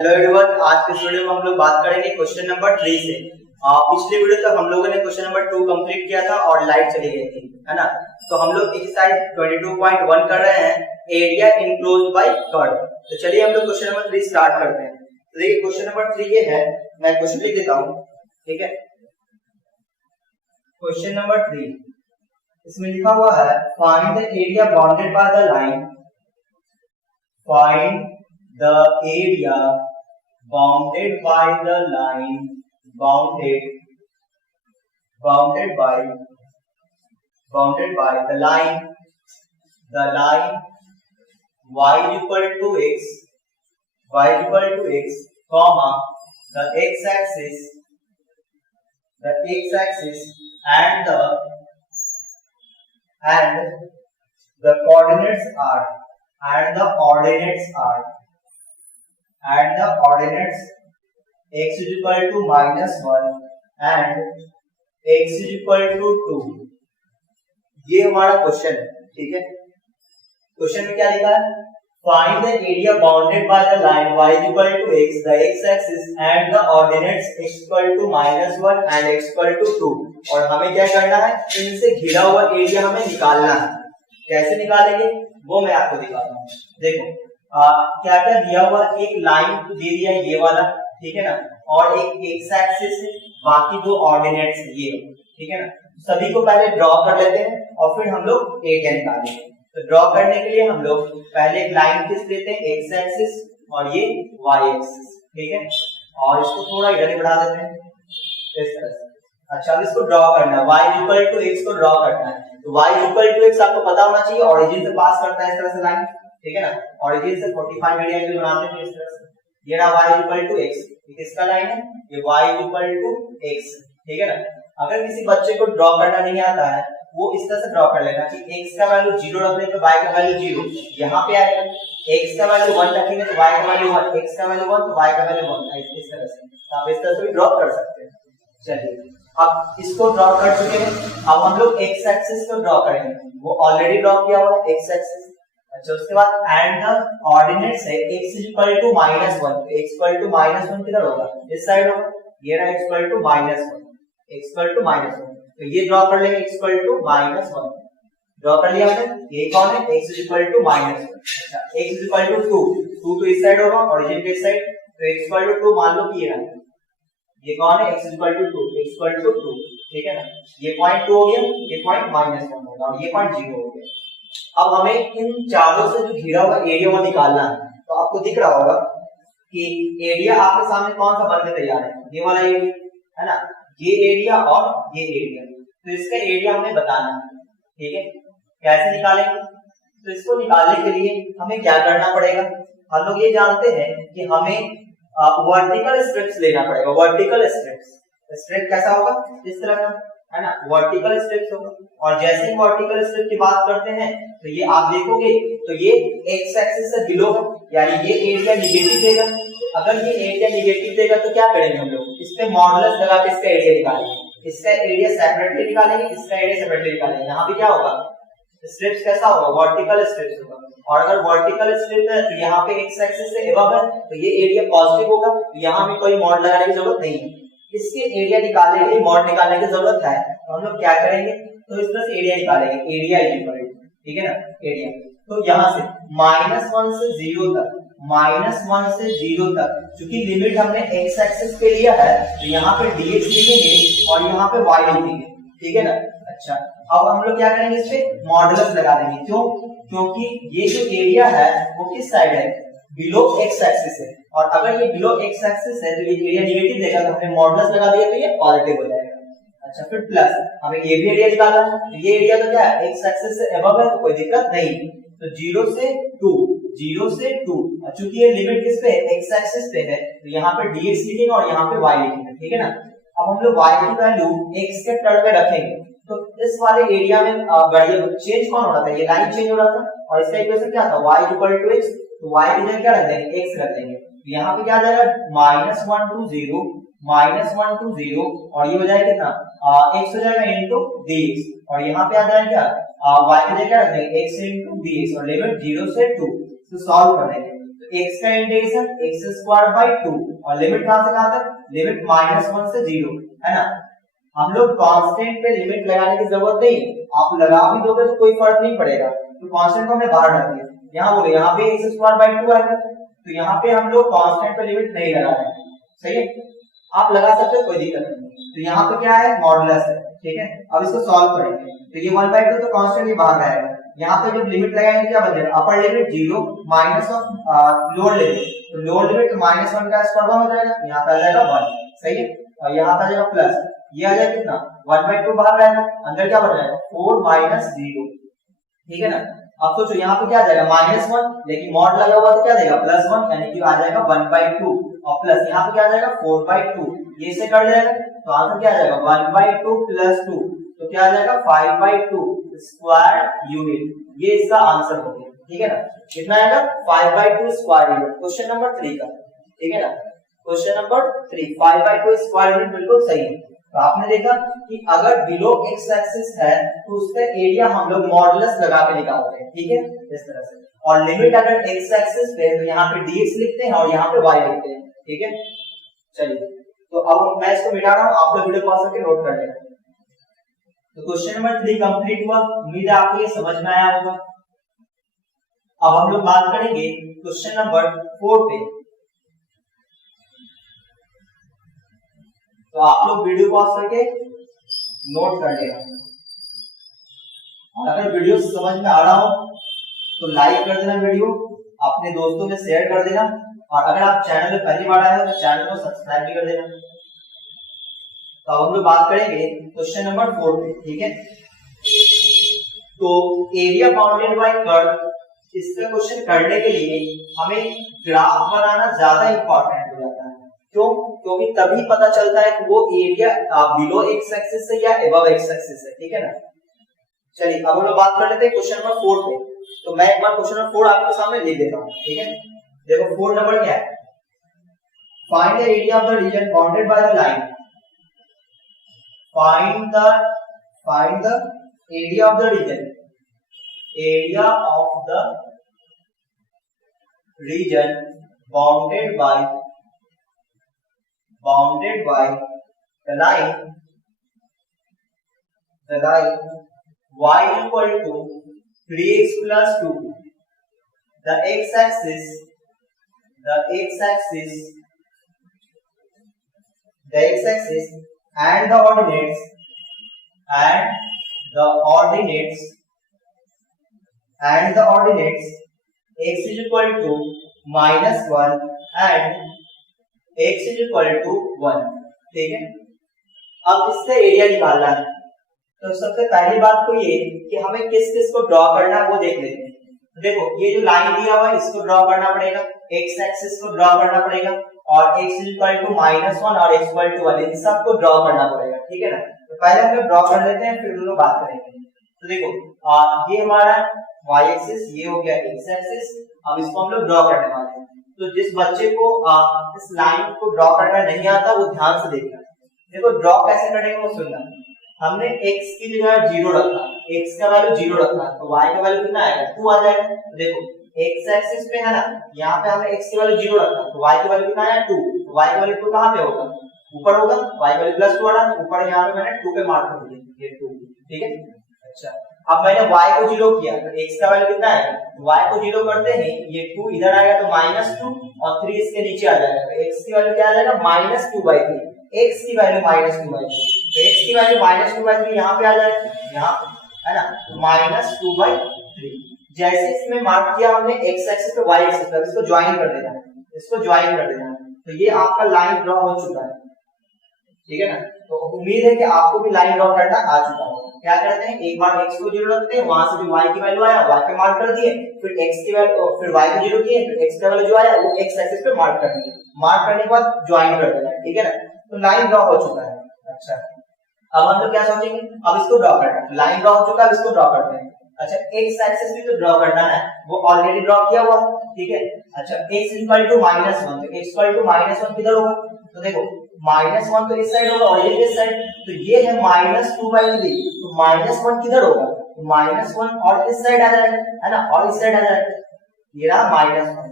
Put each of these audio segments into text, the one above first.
Hello everyone, आज के video में हम लोग बात करेंगे क्वेश्चन नंबर 3 से। पिछले वीडियो तक हम लोगों ने क्वेश्चन नंबर 2 कंप्लीट किया था और लाइट चली गई थी, है ना। तो हम लोग एक्सरसाइज 22.1 कर रहे हैं, एरिया इनक्लोज्ड बाय कर्व। तो चलिए हम लोग क्वेश्चन नंबर 3 स्टार्ट करते हैं। तो देखिए क्वेश्चन नंबर 3 ये है, मैं क्वेश्चन लिख देता हूँ, ठीक है। क्वेश्चन नंबर 3 इसमें लिखा हुआ है, find the area bounded by the line, find the area bounded by the line, bounded by the line y equal to x, comma the x axis and the coordinates are x is equal to -1 and x is equal to 2। ये हमारा question है, ठीक है। Question में क्या लिखा है, find the area bounded by the line y is equal to x, the x axis and the ordinates x equal to -1 and x equal to 2। और हमें क्या करना है, इनसे घिरा हुआ एरिया हमें निकालना है। कैसे निकालेंगे वो मैं आपको दिखाता हूँ। देखो क्या क्या दिया हुआ, एक लाइन दे दिया ये वाला, ठीक है ना, और एक एक्स एक्सिस है, बाकी दो ऑर्डिनेट्स ये, ठीक है ना। सभी को पहले ड्रॉ कर लेते हैं और फिर हम लोग एरिया निकालेंगे। तो ड्रॉ करने के लिए हम लोग पहले एक लाइन खींच लेते हैं, एक्स एक्सिस और ये वाई एक्सिस, ठीक है। और इसको थोड़ा इधर ही बढ़ा देते हैं इस तरह से। अच्छा, अब इसको ड्रॉ करना है, y इक्वल टू x को ड्रॉ करना है। तो y इक्वल टू x आपको पता होना चाहिए, ओरिजिन से पास करता है इस तरह से लाइन, ठीक है ना। ओरिजिन से 45 डिग्री एंगल बनाते हैं इस तरह से। ये रहा y इक्वल टू x, ये किसका लाइन है, ये y इक्वल टू x, ठीक है ना। अगर किसी बच्चे को ड्रॉ करना नहीं आता है, वो इस तरह से ड्रॉ कर लेना कि x का वैल्यू 0 रख देंगे, y का वैल्यू 0 यहाँ पे आएगा, x का वैल्यू 1 रखेंगे तो y का वैल्यू 1, x का वैल्यू 1 तो y का वैल्यू 1, इस तरह से। तो आप इस तरह से भी ड्रॉ कर सकते हैं। चलिए अब इसको ड्रॉ कर चुके हैं, अब हम लोग एक्स एक्सिस को ड्रॉ करेंगे, वो ऑलरेडी ड्रॉ किया हुआ है एक्स एक्सिस। अच्छा, उसके बाद एंड द ऑर्डिनेट्स है x इक्वल टू -1, तो x इक्वल टू -1 किधर होगा, इस साइड होगा। ये रहा x equal to -1, x equal to -1, तो ये ड्रॉ कर लेंगे x इक्वल टू -1, ड्रॉ कर लिया हमने। ये कौन है, x इक्वल टू -1। अच्छा, x इक्वल टू 2 तो इस साइड होगा, ओरिजिन के इस साइड, तो x इक्वल टू 2 मान लो कि ये रहा, ये कौन है, x equal to 2, x equal to 2, ठीक है ना। ये पॉइंट 2 हो गया, ये पॉइंट -1 होगा और ये पॉइंट 0 हो गया। अब हमें इन चारों से जो घिरा हुआ एरिया वो निकालना है। तो आपको दिख रहा होगा कि एरिया आपके सामने कौन सा बनके तैयार है, ये वाला एरिया है ना, ये एरिया और ये एरिया। तो इसका एरिया हमें बताना है, ठीक है। कैसे निकालेंगे, तो इसको निकालने के लिए हमें क्या करना पड़ेगा, हम लोग ये जानते हैं कि हमें वर्टिकल स्ट्रिप्स लेना पड़ेगा। वर्टिकल स्ट्रिप कैसा होगा, इस तरह का, है ना, वर्टिकल स्ट्रिप्स होगा। और जैसे ही वर्टिकल स्ट्रिप की बात करते हैं तो ये आप देखोगे तो ये एक्स एक्सिस से बिलो है, यानी ये एरिया नेगेटिव देगा। अगर ये एरिया नेगेटिव देगा तो क्या करेंगे हम लोग, इस पे मॉडुलस लगा के इसका एरिया निकालेंगे। इसका एरिया सेपरेटली निकालेंगे, इसका एरिया सेपरेटली निकालेंगे। यहाँ पे क्या होगा, स्ट्रिप्स कैसा होगा, वर्टिकल स्ट्रिप्स होगा। और अगर वर्टिकल स्ट्रिप है तो यहाँ पे एक्स एक्सिस से एबव है तो ये एरिया पॉजिटिव होगा, तो यहाँ में कोई मॉड लगाने की जरूरत नहीं है। इसके एरिया निकालने के लिए मॉड निकालने की जरूरत है, तो हम लोग क्या करेंगे, तो इस तरह से एरिया निकालेंगे, एरिया इक्वल, ठीक है ना, एरिया। तो यहाँ से -1 से 0 तक, -1 से 0 तक, क्योंकि लिमिट हमने एक्स एक्सिस पे लिया है तो यहाँ पे dx लिखेंगे और यहाँ पे y लिखेंगे, ठीक है ना। अच्छा, अब हम लोग क्या करेंगे, इस पे मॉडुलस लगा देंगे। क्यों, क्योंकि ये जो एरिया है वो किस साइड है, बिलो एक्स एक्सिस है, और अगर ये बिलो एक्स एक्सिस है तो ये एरिया नेगेटिव देगा, तो हमने मॉडुलस लगा दिया तो ये पॉजिटिव हो जाएगा। अच्छा, फिर प्लस हमें ये भी एरिया निकालना है, तो ये एरिया तो क्या है, एक्स एक्सिस से अबव है तो कोई दिक्कत नहीं। तो 0 से 2, चूंकि ये लिमिट किस पे है, एक्स एक्सिस पे है, तो यहाँ पे dx लिखेंगे और यहाँ पे y लिखेंगे, ठीक है ना। अब हम लोग y की वैल्यू x के टर्म में रखेंगे, तो इस वाले एरिया में चेंज कौन हो रहा था, ये लाइन चेंज हो रहा था, और इसका इक्वेशन क्या था, y इक्वल टू x, तो y की जगह क्या रख देंगे, x रख देंगे। तो यहाँ पे क्या आ जाएगा, -1 to 0, -1 to 0, और ये हो जाएगा कितना, x हो जाएगा इनटू dx, और यहाँ पे आ जाएगा क्या y की जगह क्या रख देंगे, x इनटू dx, और लिमिट 0 से 2, तो सॉल्व कर देंगे। तो x का इंटीग्रेशन x स्क्वायर बाई 2 और लिमिट कहां से कहां तक, लिमिट -1 से 0 है ना। हम लोग कांस्टेंट पे लिमिट लगाने की जरूरत नहीं, आप लगा भी दोगे तो कोई फर्क नहीं पड़ेगा, तो कांस्टेंट को हमने बाहर रख दिया। यहाँ बोलो यहाँ पे x स्क्वायर बाई 2 आएगा, तो यहाँ पे हम लोग कांस्टेंट पे लिमिट नहीं लगा रहे हैं, सही है। आप लगा सकते हो, कोई दिक्कत नहीं। तो यहाँ पे क्या है, मॉडुलस है, ठीक है। अब इसको सॉल्व करेंगे, तो ये 1/2 तो कांस्टेंट ही बाहर आएगा। यहाँ पे जब लिमिट लगाएंगे क्या बन जाएगा, upper limit 0 minus of lower limit, तो लोअर लिमिट -1 का स्क्वायर 1 हो जाएगा, यहाँ पे आ जाएगा 1, सही है। और यहाँ पे आ जाएगा प्लस, ये आ जाएगा कितना 1/2 बाहर आएगा, अंदर क्या बन जाएगा 4 - 0, ठीक है ना। अब सोचो यहाँ पे क्या आ जाएगा -1, लेकिन मॉड लगा हुआ तो क्या देगा +1, यानी कि आ जाएगा 1/2 और प्लस यहाँ पे क्या आ जाएगा 4/2, ये से कट जाएगा तो आंसर क्या आ जाएगा 1/2 + 2, तो क्या आ जाएगा 5/2 स्क्वायर यूनिट, ये इसका आंसर हो गया, ठीक है ना। कितना आएगा 5/2 स्क्वायर यूनिट, क्वेश्चन नंबर 3 का, ठीक है ना। क्वेश्चन नंबर 3 5/2 स्क्वायर यूनिट बिल्कुल सही है। तो आपने देखा कि अगर बिलो x एक्सिस है तो उसका एरिया हम लोग मॉडुलस लगा के निकालते हैं, ठीक है, इस तरह से। और लिमिट अगर x एक्सिस पे है तो यहाँ पे dx लिखते हैं और यहाँ पे y लिखते हैं, ठीक है। चलिए, तो अब मैं इसको मिटा रहा हूँ, आप लोग वीडियो पॉज करके नोट कर लेना। तो क्वेश्चन नंबर 3 कंप्लीट हुआ, उम्मीद है आपको ये समझ में आया होगा। अब हम लोग बात करेंगे क्वेश्चन नंबर 4 पे। तो आप लोग वीडियो पॉज करके नोट कर लेना, और अगर वीडियो समझ में आ रहा हो तो लाइक कर देना, वीडियो अपने दोस्तों में शेयर कर देना, और अगर आप चैनल में पहली बार आए हो तो चैनल को सब्सक्राइब भी कर देना। तो अब हम लोग बात करेंगे क्वेश्चन नंबर 4 पे, ठीक है। तो एरिया बाउंडेड बाय कर्व, इसका क्वेश्चन करने के लिए हमें ग्राफ बनाना ज्यादा इंपॉर्टेंट हो जाता है। क्यों? क्योंकि तभी पता चलता है कि वो एरिया बिलो x एक्सिस है या अबव x एक्सिस है, ठीक है ना। चलिए अब हम लोग बात कर लेते हैं क्वेश्चन नंबर 4 पे। तो मैं एक बार क्वेश्चन नंबर 4 आपके सामने लिख देता हूं, ठीक है। देखो 4 नंबर क्या है, find the area of the region bounded by the line, find the area of the region, area of the region bounded by the line y equal to 3x plus 2, the x axis and the ordinates x is equal to -1 and x is equal to 1, ठीक है। अब इससे area निकालना है, तो सबसे पहली बात तो ये कि हमें किस किस को ड्रॉ करना है वो देख लेते हैं। तो देखो ये जो लाइन दिया हुआ है इसको ड्रॉ करना पड़ेगा, x एक्सिस को ड्रॉ करना पड़ेगा, और x is equal to -1 और x equal to 1, इन सबको ड्रॉ करना पड़ेगा, ठीक है ना। तो पहले हम लोग ड्रॉ कर लेते हैं, फिर हम लोग बात करेंगे। तो देखो ये हमारा y एक्सिस, ये हो गया x एक्सिस, अब इसको हम लोग ड्रॉ करने वाले हैं। तो जिस बच्चे को इस लाइन को ड्रॉ करना नहीं आता वो ध्यान से देखना। देखो ड्रॉ कैसे करेंगे वो सुनना। हमने x की जगह 0 रखा, x का वैल्यू 0 रखा, तो y का वैल्यू कितना आएगा 2 आ जाएगा। तो देखो x एक्सिस पे है ना, यहाँ पे हमने x की वैल्यू 0 रखा, तो y की वैल्यू कितना आया 2, तो y का वैल्यू 2 कहाँ पे होगा, ऊपर होगा, y का वैल्यू +2 आ रहा है ऊपर, यहाँ पे मैंने 2 पे मार्क कर दिया, ये 2, ठीक है। अच्छा अब मैंने y को 0 किया तो x का वैल्यू कितना आएगा, y को 0 करते ही ये 2 इधर आएगा तो -2 और 3 इसके नीचे आ जाएगा, तो x की वैल्यू क्या आ जाएगा -2/3, x की वैल्यू -2/3, तो x की वैल्यू -2/3 यहाँ पे आ जाएगा, यहाँ है ना, -2/3। जैसे इसमें मार्क किया हमने x एक्सिस पे y एक्सिस पे, इसको ज्वाइन कर देना, तो ये आपका लाइन ड्रॉ हो चुका है, ठीक है ना। तो उम्मीद है कि आपको भी लाइन ड्रॉ करना आ चुका होगा। क्या करते हैं, एक बार x को 0 रखते हैं, वहां से जो y की वैल्यू आया y पे मार्क कर दिए, फिर x की वैल्यू, फिर y को 0 किए, फिर x का वैल्यू जो आया वो x एक्सिस पे मार्क कर दिए, मार्क करने के बाद ज्वाइन कर देना, ठीक है ना। तो लाइन ड्रॉ हो चुका है। अच्छा अब हम लोग क्या सोचेंगे, अब इसको ड्रॉ करना है, लाइन ड्रॉ हो चुका है, अब इसको ड्रॉ करते हैं। अच्छा x एक्सिस भी तो ड्रॉ करना है, वो ऑलरेडी ड्रॉ किया हुआ, ठीक है। अच्छा x इक्वल टू -1, तो x इक्वल टू -1 किधर होगा, तो देखो -1 तो इस साइड होगा और ये इस साइड, तो ये है -2/3, तो -1 किधर होगा, तो -1 और इस साइड आ जाएगा, है ना, और इस साइड आ जाएगा, ये रहा -1।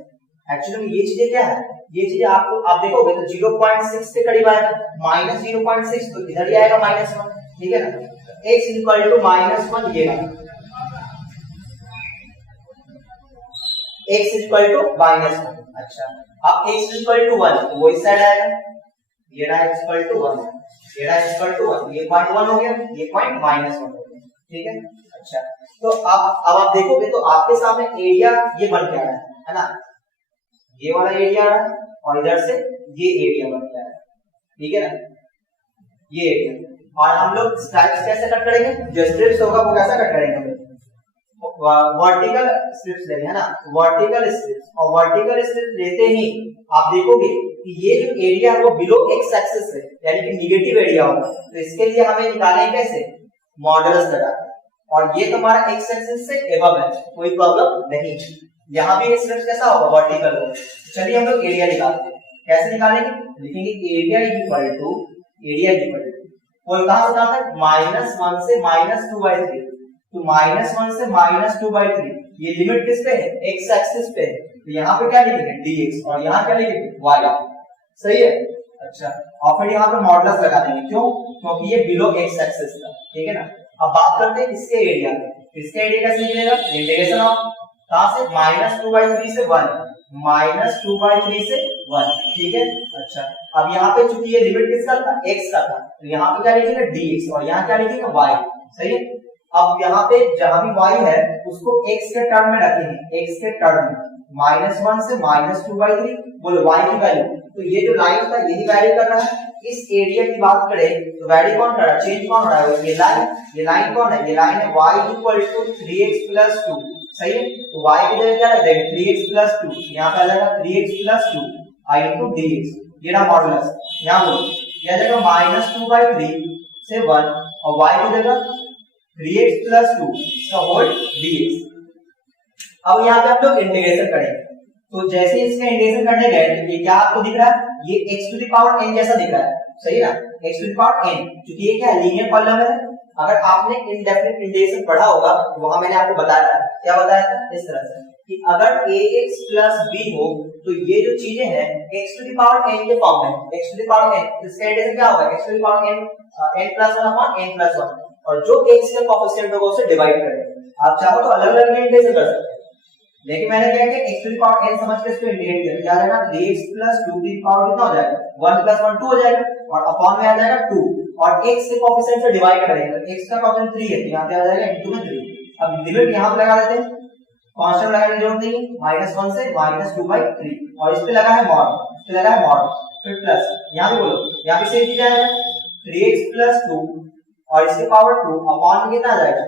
एक्चुअली में ये चीजें क्या है, ये चीजें आपको आप देखोगे तो 0.6 के करीब आएगा, -0.6 तो इधर ही आएगा -1, ठीक है ना। x इक्वल टू -1 ये रहा, x इक्वल टू -1। अच्छा अब x इक्वल टू 1 तो वो इस साइड आएगा, ये रहा x इक्वल टू 1, ये रहा x इक्वल टू 1, ये पॉइंट 1 हो गया, ये पॉइंट -1 हो गया, ठीक है। अच्छा तो अब आप देखोगे तो आपके सामने एरिया ये बन के आ रहा है ना, ये वाला एरिया आ रहा है और इधर से ये एरिया बन के आ रहा है, ठीक है ना, ये एरिया। और हम लोग स्ट्राइप्स कैसे कट करेंगे, जो स्ट्रिप्स होगा वो कैसा कट करेंगे, वर्टिकल स्ट्रिप्स लेंगे है ना, वर्टिकल स्ट्रिप्स। और वर्टिकल स्ट्रिप्स लेते ही आप देखोगे कि ये जो एरिया है वो बिलो एक्स एक्सिस है, यानी कि निगेटिव एरिया होगा। तो इसके लिए हमें निकालेंगे कैसे, मॉडुलस लगा, और ये तुम्हारा एक्स एक्सिस से एबव है, कोई प्रॉब्लम नहीं। यहाँ भी स्ट्रिप्स कैसा होगा, वर्टिकल होगा। चलिए हम लोग एरिया निकालते हैं, कैसे निकालेंगे, लिखेंगे area equal to, area equal to और कहां से कहां तक, -1 से -2/3, तो -1 से -2/3 ये लिमिट किस पे है, एक्स एक्सिस पे है। तो यहाँ पे क्या लिखेंगे, dx, और यहाँ क्या लिखेंगे, y, सही है। अच्छा और फिर यहाँ पे मॉडुलस लगा देंगे, क्यों, क्योंकि ये बिलो एक्स एक्सिस था, ठीक है ना। अब बात करते हैं इसके एरिया में, इसके एरिया कैसे निकलेगा, इंटीग्रेशन ऑफ कहां से, -2/3 से 1, -2/3 से 1, ठीक है। अच्छा अब यहाँ पे चूंकि ये लिमिट किसका था, x का था, तो यहाँ पे क्या लिखेंगे dx, और यहाँ क्या लिखेंगे y, सही है। अब यहाँ पे जहां भी y है उसको x के टर्म में रखेंगे, x के टर्म में, -1 से -2/3, बोलो y की वैल्यू, तो ये जो लाइन था यही वैरी कर रहा है। इस एरिया की बात करें तो वैरी कौन कर रहा है, चेंज कौन हो रहा है, ये लाइन कौन है, ये लाइन है y equal to 3x plus 2, सही है। तो y की जगह क्या रख देंगे, 3x प्लस 2, यहाँ पे आ जाएगा 3x plus 2 i into dx, ये रहा मॉडुलस। यहाँ बोलो यह जगह -2/3 से 1 और y की जगह 3x प्लस 2 इसका होल dx। अब यहाँ पे आप लोग इंटीग्रेशन करेंगे, तो जैसे इसका इंटीग्रेशन करने गए तो ये क्या आपको दिख रहा है, ये x to the power n जैसा दिख रहा है, सही है ना, x to the power n, क्योंकि ये क्या है, लीनियर पॉलीनोमियल है। अगर आपने इनडेफिनिट इंटीग्रेशन पढ़ा होगा तो वहां मैंने आपको बताया था, क्या बताया था, इस तरह से कि अगर ax प्लस b हो तो ये जो चीजें हैं x to the power n के फॉर्म में, x to the power n, इसका इंटीग्रेशन क्या होगा, x to the power n n plus 1 upon n plus 1, और जो x का कोएफिशिएंट होगा उसे डिवाइड करेंगे। आप चाहो तो अलग अलग इंटीग्रेशन कर सकते हैं, लेकिन मैंने क्या किया, x to the power n समझ के इसको इंटीग्रेट किया, क्या आ जाएगा 3x प्लस 2 की पावर कितना हो जाएगा, 1 प्लस 1 2 हो जाएगा, और अपॉन में आ जाएगा 2, और x के कोएफिशिएंट से डिवाइड करेंगे, x का कोएफिशिएंट 3 है तो यहां पे आ जाएगा इनटू में 3। अब लिमिट यहां पे लगा देते हैं, कांस्टेंट लगाने की जरूरत नहीं है, -1 से -2/3, और इस पे लगा है मॉड, इस पे लगा है मॉड, फिर प्लस यहां पे बोलो, यहां पे सेम चीज आएगा 3x प्लस 2 और इसके पावर 2 अपॉन में कितना आ जाएगा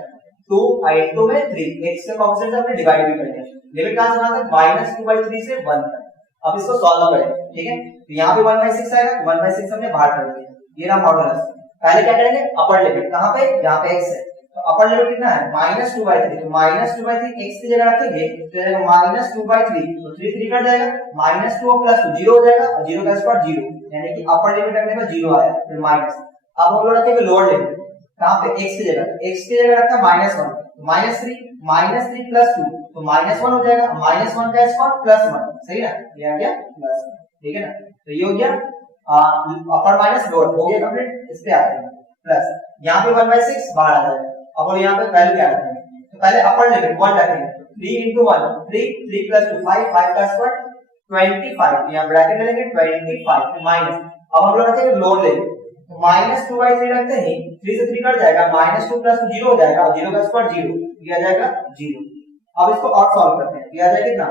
2 इनटू में 3, x के कोएफिशिएंट से हमने डिवाइड भी कर दिया, लिमिट कहां से कहां तक, -2/3 से 1 तक। अब इसको सॉल्व करें, ठीक है, तो यहाँ पे 1/6 आएगा, 1/6 हमने बाहर कर दिया, ये रहा मॉडुलस। पहले क्या करेंगे, अपर लिमिट कहां पे, यहाँ पे x है, तो अपर लिमिट कितना है, -2/3, तो -2/3 x की जगह रखेंगे तो जाएगा -2/3, तो 3 3 कट जाएगा, -2 प्लस 2 0 हो जाएगा, और 0 का स्क्वायर 0, यानी कि अपर लिमिट रखने पर 0 आया, फिर माइनस। अब हम लोग रखेंगे लोअर लिमिट, कहां पे, x की जगह, x की जगह रखा -1, -3 प्लस 2 तो -1 हो जाएगा, -1 का स्क्वायर प्लस 1, सही ना, ये आ गया प्लस, ठीक है ना। तो ये हो गया अपर माइनस लोअर, हो गया कंप्लीट। इस पे आते हैं प्लस, यहाँ पे 1/6 बाहर आ जाएगा। अब और यहाँ पे वैल्यू क्या रखेंगे, तो पहले अपर लिमिट 1 रखेंगे, 3 into 1 3 plus 2 5 5 का स्क्वायर 25, यहाँ ब्रैकेट में लेंगे 25 फिर माइनस। अब हम लोग रखेंगे लोअर लिमिट, तो -2/3 रखते हैं, 3 से 3 कट जाएगा, -2 प्लस 2 0 हो जाएगा, और 0 का स्क्वायर 0, ये आ जाएगा 0। अब इसको और सॉल्व करते हैं, ये आ जाएगा कितना,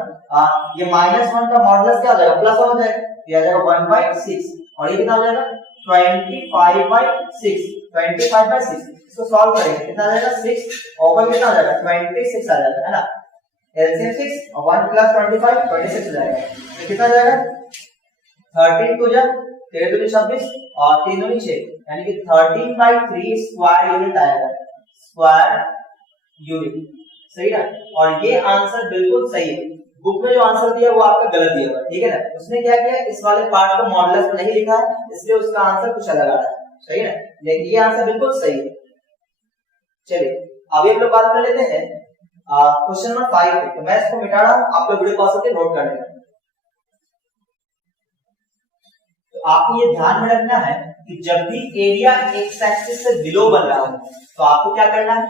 ये -1 का मॉडुलस क्या हो जाएगा, +1 हो जाएगा, ये आ जाएगा 1/6, और ये कितना हो जाएगा 25/6, 25/6। इसको सॉल्व करेंगे कितना आ जाएगा 6 ओवर कितना आ जाएगा 26 आ जाएगा, है ना। एलसीएम 6 और 1 + 25 26 हो जाएगा, तो कितना आ जाएगा 13 2 जा 13 2 26 और 3 2 6, यानी कि 13/3 स्क्वायर यूनिट आएगा, स्क्वायर यूनिट, सही ना। और ये आंसर बिल्कुल सही है, बुक में जो आंसर दिया वो आपका गलत दिया हुआ है, ठीक है ना। उसने क्या किया, इस वाले पार्ट को मॉडुलस में नहीं लिखा है, इसलिए उसका आंसर कुछ अलग आ रहा है, सही है, लेकिन ये आंसर बिल्कुल सही है। चलिए अभी हम लोग बात कर लेते हैं क्वेश्चन नंबर 5 पे। तो मैं इसको मिटा रहा हूं, आप लोग वीडियो पॉज करके नोट कर लेना। आपको ये ध्यान में रखना है कि जब भी एरिया एक्स एक्सिस से बिलो बन रहा हो तो आपको क्या करना है,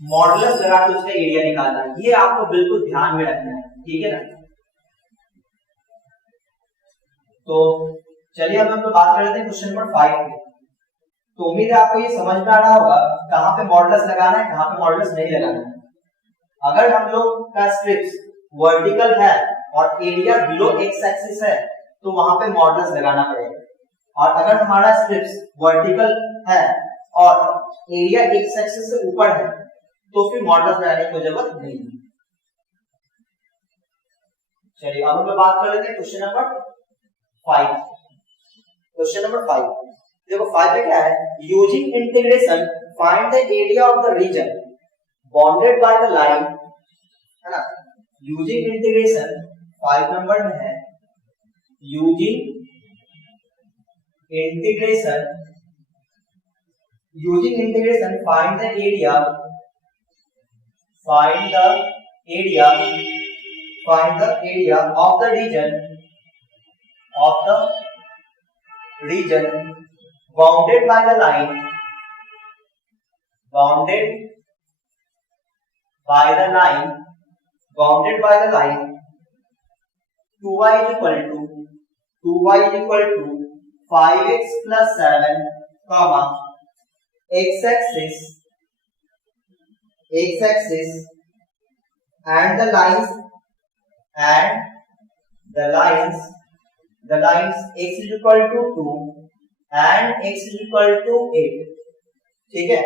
मॉडुलस लगा के उसका एरिया निकालना है। ये आपको बिल्कुल ध्यान में रखना है, ठीक है ना। तो चलिए अब हम लोग बात कर लेते हैं क्वेश्चन नंबर 5 पे। तो उम्मीद है आपको ये समझ में आ रहा होगा कहां पे मॉडुलस लगाना है, कहां पे मॉडुलस नहीं लगाना है। अगर हम लोग का स्ट्रिप्स वर्टिकल है और एरिया बिलो एक्स एक्सिस है तो वहां पे मॉडुलस लगाना पड़ेगा, और अगर हमारा स्ट्रिप्स वर्टिकल है और एरिया एक्स एक्सिस से ऊपर है तो फिर मॉडुलस लगाने की जरूरत नहीं है। चलिए अब हम लोग बात कर लेते हैं क्वेश्चन नंबर 5। क्वेश्चन नंबर 5 देखो, 5 में क्या है, using integration find the area of the region bounded by the line, है ना। यूजिंग इंटीग्रेशन 5 नंबर में है, using integration find the area of the region bounded by the line 2y is equal to 5x plus 7 comma x axis and the lines x is equal to 2 and x is equal to 8, ठीक है।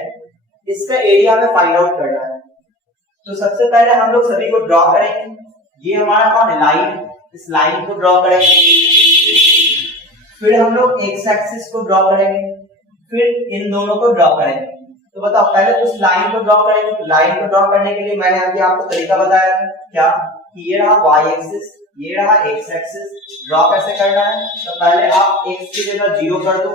इसका area हमें find out करना है। तो सबसे पहले हम लोग सभी को ड्रॉ करेंगे। ये हमारा कौन है, लाइन, इस लाइन को ड्रॉ करेंगे, फिर हम लोग एक्स एक्सिस को ड्रॉ करेंगे, फिर इन दोनों को ड्रॉ करेंगे। तो बताओ पहले उस लाइन को ड्रॉ करेंगे। तो लाइन को ड्रॉ करने के लिए मैंने अभी आपको तरीका बताया था, क्या कि ये रहा y एक्सिस, ये रहा x एक्सिस। ड्रॉ कैसे करना है, तो पहले आप x की जगह 0 कर दो,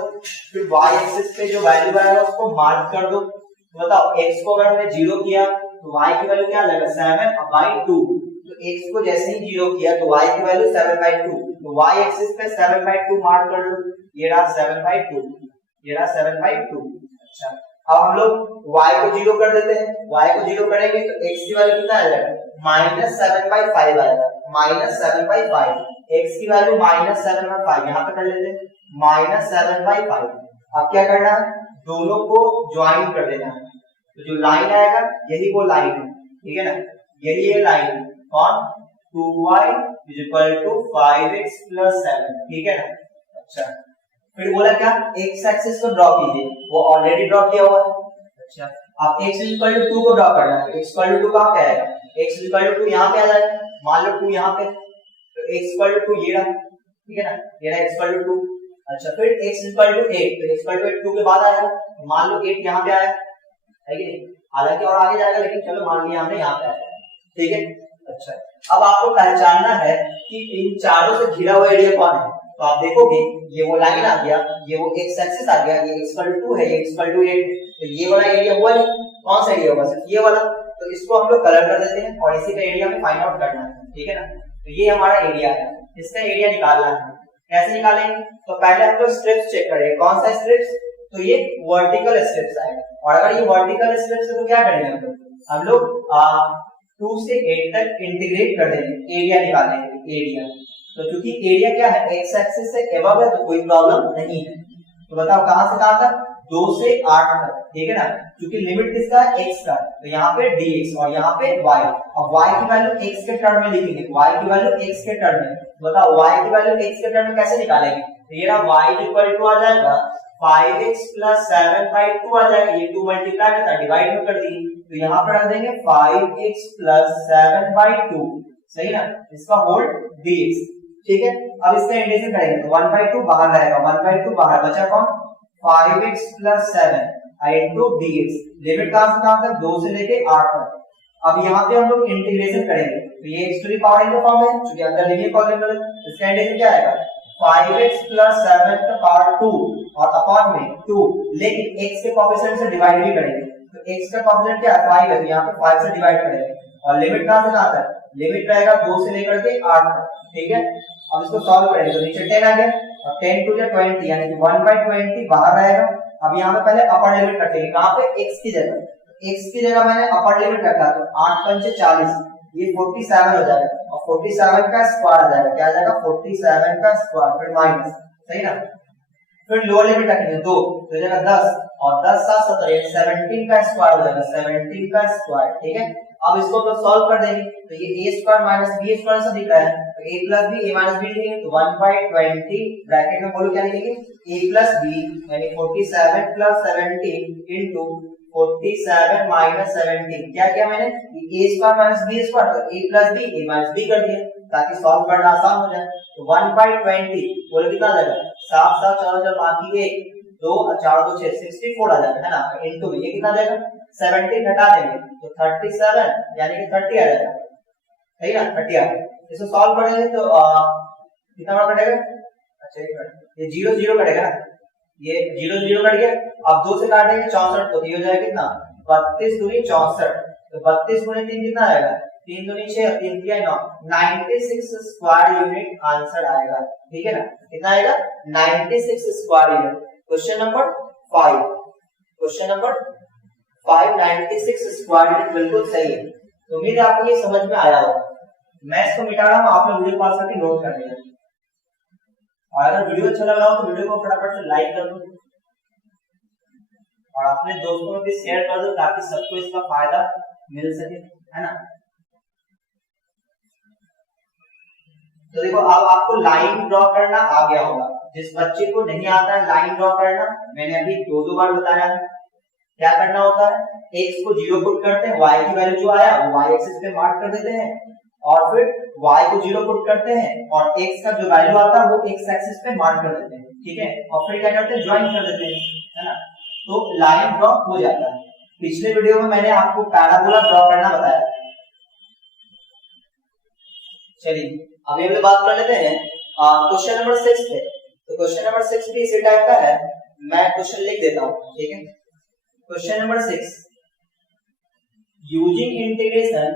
फिर y एक्सिस पे जो वैल्यू आएगा उसको मार्क कर दो। तो बताओ x को अगर हमने 0 किया तो y की वैल्यू क्या आ जाएगा, 7/2। तो x को जैसे ही 0 किया तो y की वैल्यू 7/2, तो y एक्सिस पे 7/2 मार्क कर लो, ये रहा 7/2, ये रहा 7/2। अच्छा, अब हम लोग y को 0 कर देते हैं। y को 0 करेंगे तो x की वैल्यू कितना आ जाएगा, -7/5 आएगा, -7/5। x की वैल्यू -7/5 यहाँ पे कर लेते हैं, -7/5। अब क्या करना है, दोनों को ज्वाइन कर देना है। तो जो लाइन आएगा यही वो लाइन है, ठीक है ना, यही ये लाइन कौन, 2y = 5x + 7, ठीक है ना। अच्छा, फिर बोला क्या, x एक्सिस को ड्रॉ कीजिए, वो ऑलरेडी ड्रॉ किया हुआ है। अच्छा, अब x = 2 को ड्रॉ करना है। x = 2 कहां पे आएगा, x = 2 यहां पे आ जाएगा, मान लो 2 यहां पे, तो x = 2 ये रहा, ठीक है ना, ये रहा x = 2। अच्छा, फिर x = 8, तो x = 2 के बाद आएगा, मान लो 8 यहां पे आया है कि नहीं, हालांकि और आगे जाएगा लेकिन चलो मान लिया हमने यहाँ पे आया, ठीक है। अच्छा, अब आपको पहचानना है कि इन चारों से घिरा हुआ एरिया कौन है। तो आप देखोगे ये वो लाइन आ गया, ये वो x एक्सिस आ गया, ये x = 2 है, ये x = 8, तो ये वाला एरिया हुआ नहीं, कौन सा एरिया हुआ, सिर्फ ये वाला। तो इसको हम लोग कलर कर देते हैं और इसी का एरिया हमें फाइंड आउट करना है, ठीक है ना। तो ये हमारा एरिया है, इसका एरिया निकालना है। कैसे निकालेंगे, तो पहले हम लोग स्ट्रिप्स चेक करेंगे, कौन सा स्ट्रिप्स, तो ये वर्टिकल स्ट्रिप्स आएगा। और अगर ये वर्टिकल स्ट्रिप्स है तो क्या करेंगे हम लोग 2 से 8 तक इंटीग्रेट कर देंगे, एरिया निकालेंगे, एरिया। तो चूंकि एरिया क्या है, एक्स एक्सिस से एबव है तो कोई प्रॉब्लम नहीं है। तो बताओ कहां से कहां तक, 2 से 8 तक, ठीक है ना। क्योंकि लिमिट किसका है, x का, तो यहाँ पे dx और यहाँ पे y। अब y की वैल्यू x के टर्म में लिखेंगे, y की वैल्यू x के टर्म में। बताओ y की वैल्यू x के टर्म में कैसे निकालेंगे, तो ये रहा y = आ जाएगा 5x + 7/2 आ जाएगा, ये 2 मल्टीप्लाई में था, डिवाइड में कर दिए, तो यहाँ पर रख देंगे 5x + 7/2, सही ना, इसका होल dx, ठीक है। अब इसका इंटीग्रेशन करेंगे तो 1/2 बाहर रहेगा, 1/2 बाहर बचा कौन, 5x + 7 into dx। लिमिट कहां से कहां तक, 2 से लेके 8 तक। अब यहाँ पे हम लोग इंटीग्रेशन करेंगे तो ये x to the power n का फॉर्म है, क्योंकि अंदर लिखिए कॉलम में, इसका इंटीग्रेशन क्या आएगा, 5x + 7 का पावर 2 और अपॉन में 2, लेकिन x के कोएफिशिएंट से डिवाइड भी करेंगे। तो x का कोएफिशिएंट क्या है, 5 है, तो यहाँ पे 5 से डिवाइड करेंगे। और लिमिट कहां से कहां तक, लिमिट रहेगा 2 से लेकर के 8 तक, ठीक है। अब इसको सॉल्व करेंगे तो नीचे 10 आ गया और 10 टू 20 यानी कि 1/20 बाहर आएगा। अब यहाँ पे पहले अपर लिमिट रखेंगे, कहाँ पे, x की जगह। x की जगह मैंने अपर लिमिट रखा तो 8 पंचे 40, ये 47 हो जाएगा और 47 का स्क्वायर आ जाएगा, क्या आ जाएगा 47 का स्क्वायर, फिर माइनस, सही ना। फिर लोअर लिमिट रखेंगे 2 तो जगह 10 और 10 7 17 17 का स्क्वायर हो जाएगा, 17 का स्क्वायर, ठीक है। अब इसको तो सॉल्व कर देंगे तो ये a square minus b square से दिख रहा है तो a plus b a minus b लिखेंगे तो 1/20 ब्रैकेट में बोलो क्या लिखेंगे a प्लस b यानी 47 प्लस 17 इनटू 47 माइनस 17। क्या किया मैंने, a square minus b square तो a plus b a minus b कर दिया ताकि सॉल्व करना आसान हो जाए। तो 1/20 बोलो कितना आ जाएगा, 7 7 4 4 बाकी 1 2 4 2 6 64 आ जाएगा, है ना। इनटू ये कितना आ जाएगा, 17 घटा देंगे तो 37 यानी कि 30 आ जाएगा, सही ना, 30 आ जाएगा। इसको सॉल्व करेंगे तो कितना बार कटेगा, अच्छा एक मिनट, ये 0 0 कटेगा ना, ये 0 0 कट गया। अब 2 से काटेंगे 64 तो ये हो जाएगा कितना, 32 दूनी 64 तो 32 गुणे 3 कितना आएगा, 3 दूनी 6 3 3 9 96 स्क्वायर यूनिट आंसर आएगा, ठीक है ना। कितना आएगा, 96 square unit. Question number 5, question number 5 96 square unit बिल्कुल सही है। तो उम्मीद है आपको ये समझ में आया होगा। मैं इसको मिटा रहा हूं, आप लोग वीडियो पॉज करके नोट कर लेना। और अगर वीडियो अच्छा लग रहा हो तो वीडियो को फटाफट से लाइक कर दो और अपने दोस्तों में भी शेयर कर दो ताकि सबको इसका फायदा मिल सके, है ना। तो देखो अब आपको लाइन ड्रॉ करना आ गया होगा। जिस बच्चे को नहीं आता है लाइन ड्रॉ करना, मैंने अभी 2 बार बताया है। क्या करना होता है, x को 0 पुट करते हैं, y की वैल्यू जो आया वो y एक्सिस पे मार्क कर देते हैं और फिर y को 0 पुट करते हैं और x का जो वैल्यू आता है वो x एक्सिस पे मार्क कर देते हैं, ठीक है। और फिर क्या करते हैं, ज्वाइन कर देते हैं, है ना। तो लाइन ड्रॉ हो जाता है। पिछले वीडियो में मैंने आपको पैराबोला ड्रॉ करना बताया। चलिए अभी हम लोग बात कर लेते हैं क्वेश्चन नंबर 6 पे। तो क्वेश्चन नंबर 6 भी इसी टाइप का है, मैं क्वेश्चन लिख देता हूं, ठीक है। Question number 6, using integration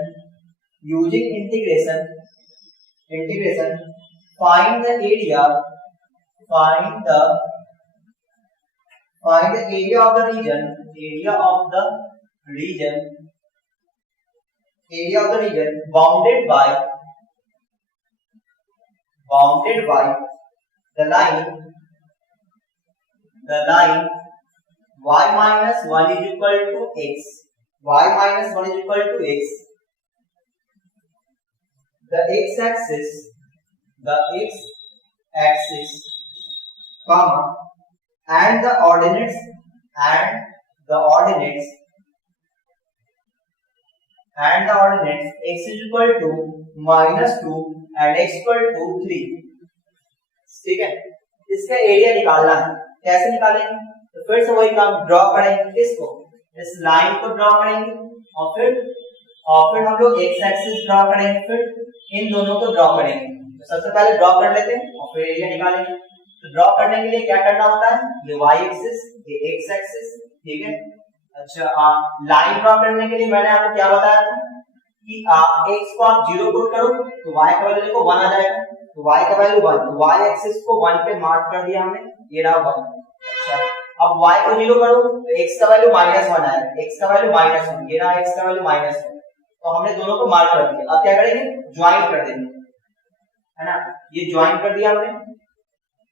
find the area of the region bounded by the line y minus 1 is equal to x, the x axis comma and the ordinates x is equal to -2 and x equal to 3, ठीक है। इसका area निकालना है, कैसे निकालेंगे, तो फिर से वही काम ड्रॉ करेंगे, इसको इस लाइन को ड्रॉ करेंगे और फिर हम लोग x एक्सिस ड्रॉ करेंगे, फिर इन दोनों को ड्रॉ करेंगे। तो सबसे पहले ड्रॉ कर लेते हैं और फिर एरिया निकालेंगे। तो ड्रॉ करने के लिए क्या करना होता है, ये y एक्सिस, ये x एक्सिस, ठीक है। अच्छा लाइन ड्रॉ करने के लिए मैंने आपको क्या बताया था कि x को आप 0 पुट करो तो y का वैल्यू देखो 1 आ जाएगा, तो y का वैल्यू 1, तो y एक्सिस को 1 पे मार्क कर दिया हमने, ये रहा 1। अच्छा अब y को 0 करो तो x का वैल्यू -1 आएगा, x का वैल्यू -1, ये रहा x का वैल्यू -1, तो हमने दोनों को मार्क कर दिया। अब क्या करेंगे, ज्वाइन कर देंगे, है ना। ये ज्वाइन कर दिया हमने,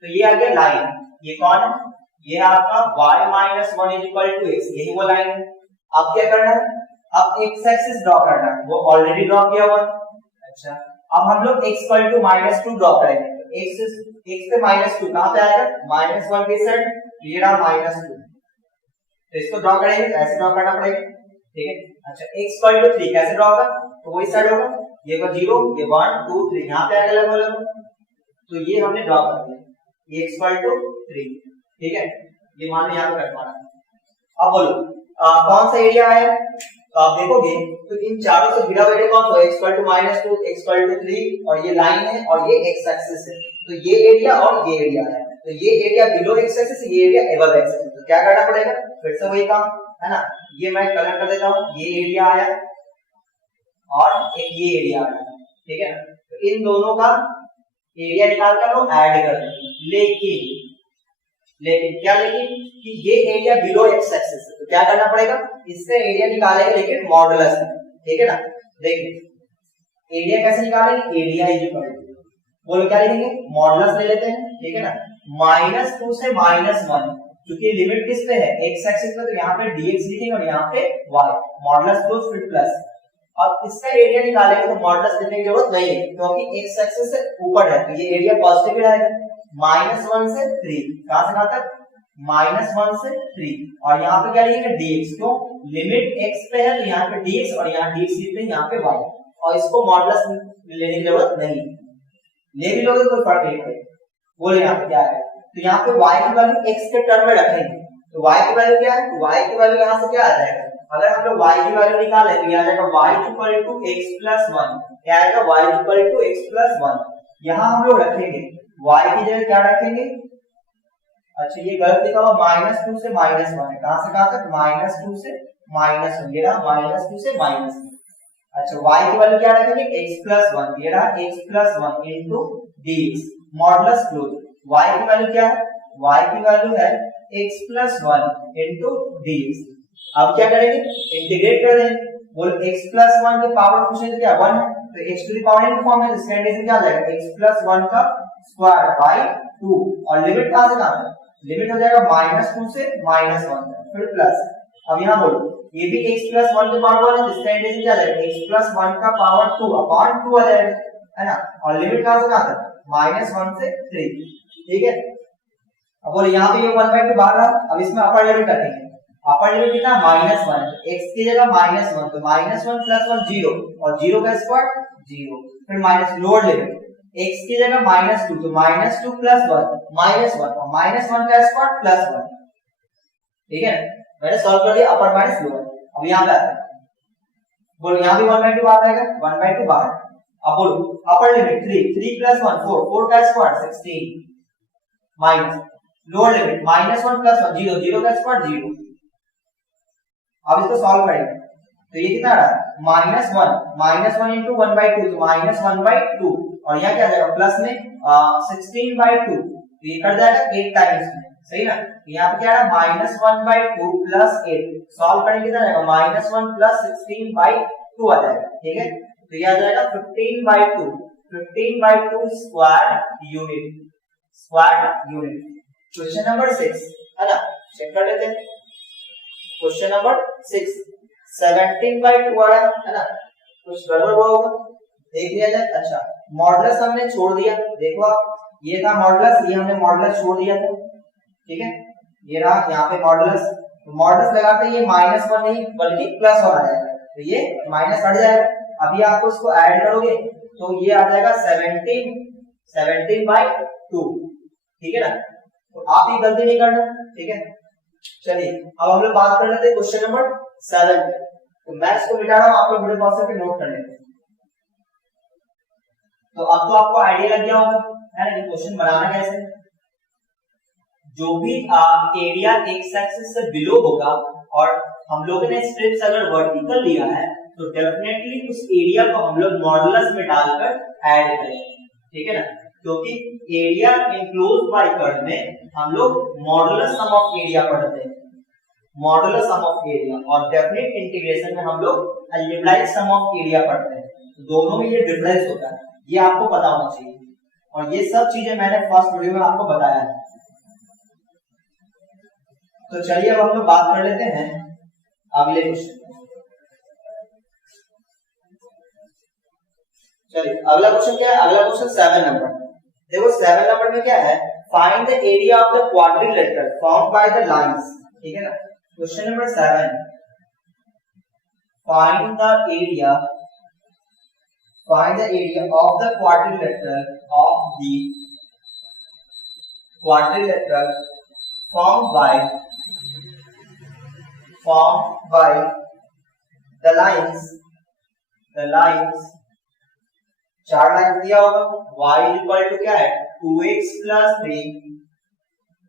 तो ये आ गया लाइन। ये कौन है, ये आपका y minus 1 is equal to x, यही वो लाइन है। अब क्या करना है, अब x एक्सिस ड्रॉ करना है, वो ऑलरेडी ड्रॉ किया हुआ है। अच्छा अब हम लोग x equal to -2 ड्रॉ करेंगे, x पे -2 कहां पे आएगा, -1 के साइड, ये रहा -2, तो इसको ड्रॉ करेंगे तो ऐसे ड्रॉ करना पड़ेगा, ठीक है। अच्छा x equal to 3 कैसे ड्रॉ होगा, तो वही साइड होगा, ये 0 ये 1 2 3 यहां पे अलग अलग, तो ये हमने ड्रॉ कर दिया, ये x equal to 3, ठीक है। ये मान यहां पे रख पाना। अब बोलो कौन सा एरिया है, तो आप देखोगे तो इन चारों से घिरा हुआ एरिया कौन सा है, x equal to -2 x equal to 3 और ये लाइन है और ये x एक्सिस है, तो ये एरिया और ये एरिया है, तो ये एरिया बिलो x एक्सिस, ये एरिया अबव x एक्सिस, तो क्या करना पड़ेगा, फिर से वही काम, है ना। ये मैं कलर कर देता हूं, ये एरिया आया और एक ये एरिया आया, ठीक है ना। तो इन दोनों का एरिया निकाल कर हम ऐड कर देंगे, लेकिन क्या लेकिन कि ये एरिया बिलो एक्स एक्सिस है, तो क्या करना पड़ेगा, इसका एरिया निकालेंगे लेकिन मॉडुलस में, ठीक है ना। देखिए एरिया कैसे निकालेंगे, एरिया इज इक्वल टू, बोलो क्या लिखेंगे, मॉडुलस ले लेते हैं, ठीक है ना, -2 से -1, क्योंकि लिमिट किस पे है, एक्स एक्सिस पे, तो यहाँ पे dx लिखेंगे और यहाँ पे y, मॉडुलस क्लोज फिर प्लस। अब इसका एरिया निकालेंगे तो मॉडुलस लिखने की जरूरत नहीं है, क्योंकि एक्स एक्सिस से ऊपर है, तो ये एरिया पॉजिटिव ही रहेगा। -1 से 3, कहां से कहां तक, -1 से 3, और यहाँ पे क्या लिखेंगे, dx, क्यों, लिमिट x पे है, तो यहाँ पे dx और यहाँ dx लिखते हैं, यहाँ पे y, और इसको मॉडुलस लेने की जरूरत नहीं, ले भी लोगे तो कोई फर्क नहीं पड़ेगा। बोले यहाँ पे क्या है, तो यहाँ पे y की वैल्यू x के टर्म में रखेंगे, तो y की वैल्यू क्या है, y की वैल्यू यहाँ से क्या आ जाएगा, अगर हम लोग y की वैल्यू निकालें तो ये आ जाएगा y = x+1, क्या आएगा, y = x+1, यहाँ हम लोग रखेंगे y की जगह क्या रखेंगे, अच्छा ये गलत लिखा हुआ, -2 से -1 है, कहां से कहां तक, -2 से -1, ये रहा -2 से -1, अच्छा y की वैल्यू क्या रखेंगे, x+1, ये रहा x+1 into dx, modulus close, y की वैल्यू क्या है, y की वैल्यू है x+1 इनटू dx। अब क्या करेंगे, इंटीग्रेट कर देंगे, बोलो x+1 के पावर पूछे तो क्या 1 है, तो x to the power n form है, तो इसका इंटीग्रेशन क्या आ जाएगा, x+1 का स्क्वायर बाय 2, और लिमिट कहां से कहां तक, लिमिट हो जाएगा -2 से -1 फिर प्लस। अब यहाँ बोलो ये भी x+1 के पावर 1 है, इसका इंटीग्रेशन क्या आ जाएगा, x+1 का पावर 2 अपॉन 2 आ जाएगा, है ना, और लिमिट कहां से कहां तक, -1 से 3, ठीक है। अब बोलो यहाँ पे ये 1/2 बाहर रहा, अब इसमें अपर लिमिट रखेंगे, अपर लिमिट कितना, -1, x की जगह -1, तो -1 + 1 0, और 0 का स्क्वायर 0, फिर माइनस लोअर लिमिट, x की जगह -2, तो -2 + 1 -1, और -1 का स्क्वायर +1, ठीक है, मैंने सॉल्व कर दिया अपर माइनस लोअर। अब यहाँ पे आता है, बोलो यहाँ भी 1/2 बाहर आएगा, 1/2 बाहर, अब बोलो अपर लिमिट 3 + 1 4, 4 का स्क्वायर 16, माइनस लोअर लिमिट -1 + 1 0, 0 का स्क्वायर 0। अब इसको सॉल्व करेंगे तो ये कितना रहा, -1 इंटू 1/2, तो -1/2, और यहाँ क्या जाएगा प्लस में 16/2, तो ये कट जाएगा 8 टाइम्स में, सही ना, यहाँ पे क्या है -1/2 + 8, सॉल्व करेंगे कितना जाएगा, -1 + 16/2 आ जाएगा, ठीक है, तो ये आ जाएगा 15/2 स्क्वायर यूनिट। क्वेश्चन नंबर 6 है ना, चेक कर लेते हैं, क्वेश्चन नंबर 6 17/2 आ रहा है ना, कुछ गड़बड़ हुआ होगा, देख लिया जाए। अच्छा मॉडुलस हमने छोड़ दिया, देखो आप ये था मॉडुलस, ये हमने मॉडुलस छोड़ दिया था, ठीक है, ये रहा यहाँ पे मॉडुलस, तो मॉडुलस लगाते ये -1 नहीं बल्कि +1 आ जाएगा, तो ये माइनस हट जाएगा। अभी आपको इसको ऐड करोगे तो ये आ जाएगा 17/2, ठीक है ना, तो आप ये गलती नहीं करना, ठीक है। चलिए अब हम लोग बात कर लेते हैं क्वेश्चन नंबर 7, तो मैं इसको मिटा रहा हूं, आप लोग वीडियो पॉज करके नोट कर लेते। तो अब तो आपको आइडिया लग गया होगा है ना कि क्वेश्चन बनाना कैसे, जो भी एरिया एक्स एक्सिस से बिलो होगा और हम लोगों ने स्ट्रिप्स अगर वर्टिकल लिया है तो डेफिनेटली उस एरिया को हम लोग मॉडुलस में डालकर ऐड करेंगे, ठीक है ना, क्योंकि एरिया एनक्लोज्ड बाय कर्व में हम लोग मॉडुलस सम ऑफ एरिया पढ़ते हैं, मॉडुलस सम ऑफ एरिया, और डेफिनेट इंटीग्रेशन में हम लोग अलजेब्राइक सम ऑफ एरिया पढ़ते हैं, तो दोनों में ये डिफरेंस होता है, ये आपको पता होना चाहिए, और ये सब चीजें मैंने फर्स्ट वीडियो में आपको बताया है। तो चलिए अब हम लोग बात कर लेते हैं अगले क्वेश्चन। चलिए अगला क्वेश्चन क्या है, अगला क्वेश्चन 7 नंबर, देखो 7 नंबर में क्या है, find the area of the quadrilateral formed by the lines, ठीक है ना। Question number 7, find the area of the quadrilateral formed by the lines, चार लाइन दिया होगा, y इक्वल टू क्या है 2x + 3,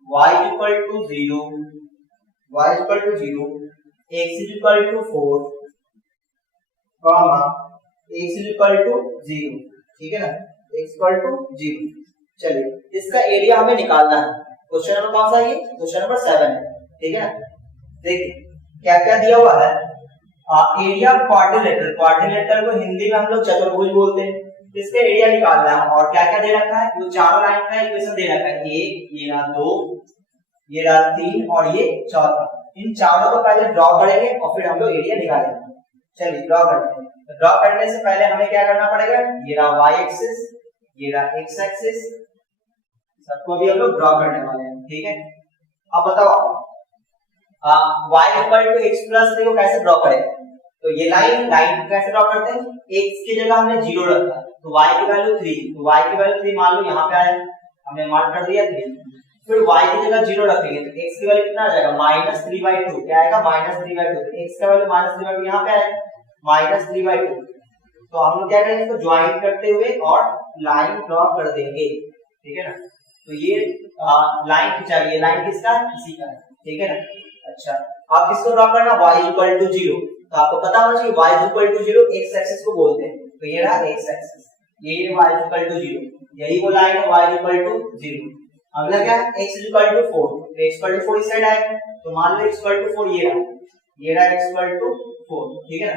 y equal to 0, x equal to 4, comma x equal to 0, ठीक है ना, x इक्वल टू 0। चलिए इसका एरिया हमें निकालना है। क्वेश्चन नंबर कौन सा है? ये क्वेश्चन नंबर 7 है, ठीक है ना। देखिए क्या क्या दिया हुआ है। एरिया क्वाड्रिलेटरल, क्वाड्रिलेटरल को हिंदी में हम लोग चतुर्भुज बोलते हैं। इसका एरिया निकालना है और क्या क्या दे रखा है, वो चारों लाइन का इक्वेशन दे रखा है, एक, ये रहा 2, ये रहा 3 और ये चौथा। इन चारों को पहले ड्रॉ करेंगे और फिर हम लोग एरिया निकालेंगे। चलिए ड्रॉ करते हैं। तो ड्रॉ करने से पहले हमें क्या करना पड़ेगा, ये रहा y एक्सिस, ये रहा x एक्सिस, सबको भी हम लोग ड्रॉ करने वाले हैं, ठीक है। अब बताओ y equal to x plus 3 को कैसे ड्रॉ करें। तो ये लाइन कैसे ड्रॉ करते हैं, x की जगह हमने 0 रखा तो y की वैल्यू 3, तो y की वैल्यू 3 मान लो यहाँ पे आया, हमने मार्क कर दिया 3। फिर y की जगह 0 रखेंगे तो x की वैल्यू कितना आ जाएगा, -3/2। क्या आएगा, -3/2। तो x का वैल्यू -3/2 यहाँ पे आएगा -3/2। तो हम लोग क्या करेंगे, इसको ज्वाइन करते हुए और लाइन ड्रॉ कर देंगे, ठीक है ना। तो ये लाइन खिंचाइए, लाइन किसका है, इसी का है, ठीक है ना। अच्छा आप किसको ड्रॉ करना, y इक्वल टू 0। तो आपको पता होना चाहिए y equal to 0 x axis को बोलते हैं। तो ये रहा x एक्सिस, ये y इक्वल टू 0, यही वो लाइन है y इक्वल टू 0। अगला क्या है, x इक्वल टू 4, तो x इक्वल टू 4 इस साइड आएगा, तो मान लो x इक्वल टू 4 ये रहा x इक्वल टू 4, ठीक है ना।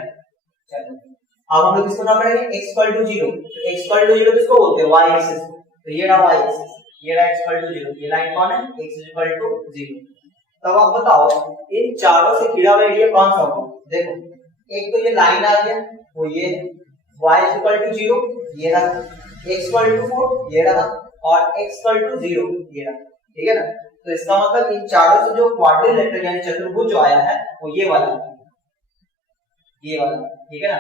चलो अब हम लोग किसको ड्रॉ करेंगे, x इक्वल टू 0। तो x इक्वल टू 0 किसको बोलते हैं, y एक्सिस को। तो ये रहा y एक्सिस, ये रहा x इक्वल टू 0, ये लाइन कौन है, x इक्वल टू 0। तब आप बताओ इन चारों से घिरा हुआ एरिया कौन सा होगा। देखो एक तो ये लाइन आ गया, वो ये y इक्वल टू 0, ये रहा x इक्वल टू 4, ये रहा और x इक्वल टू 0, ये रहा, ठीक है ना। तो इसका मतलब इन चारों से जो क्वाड्रिलेटरल यानी चतुर्भुज जो आया है वो ये वाला, ठीक है ना।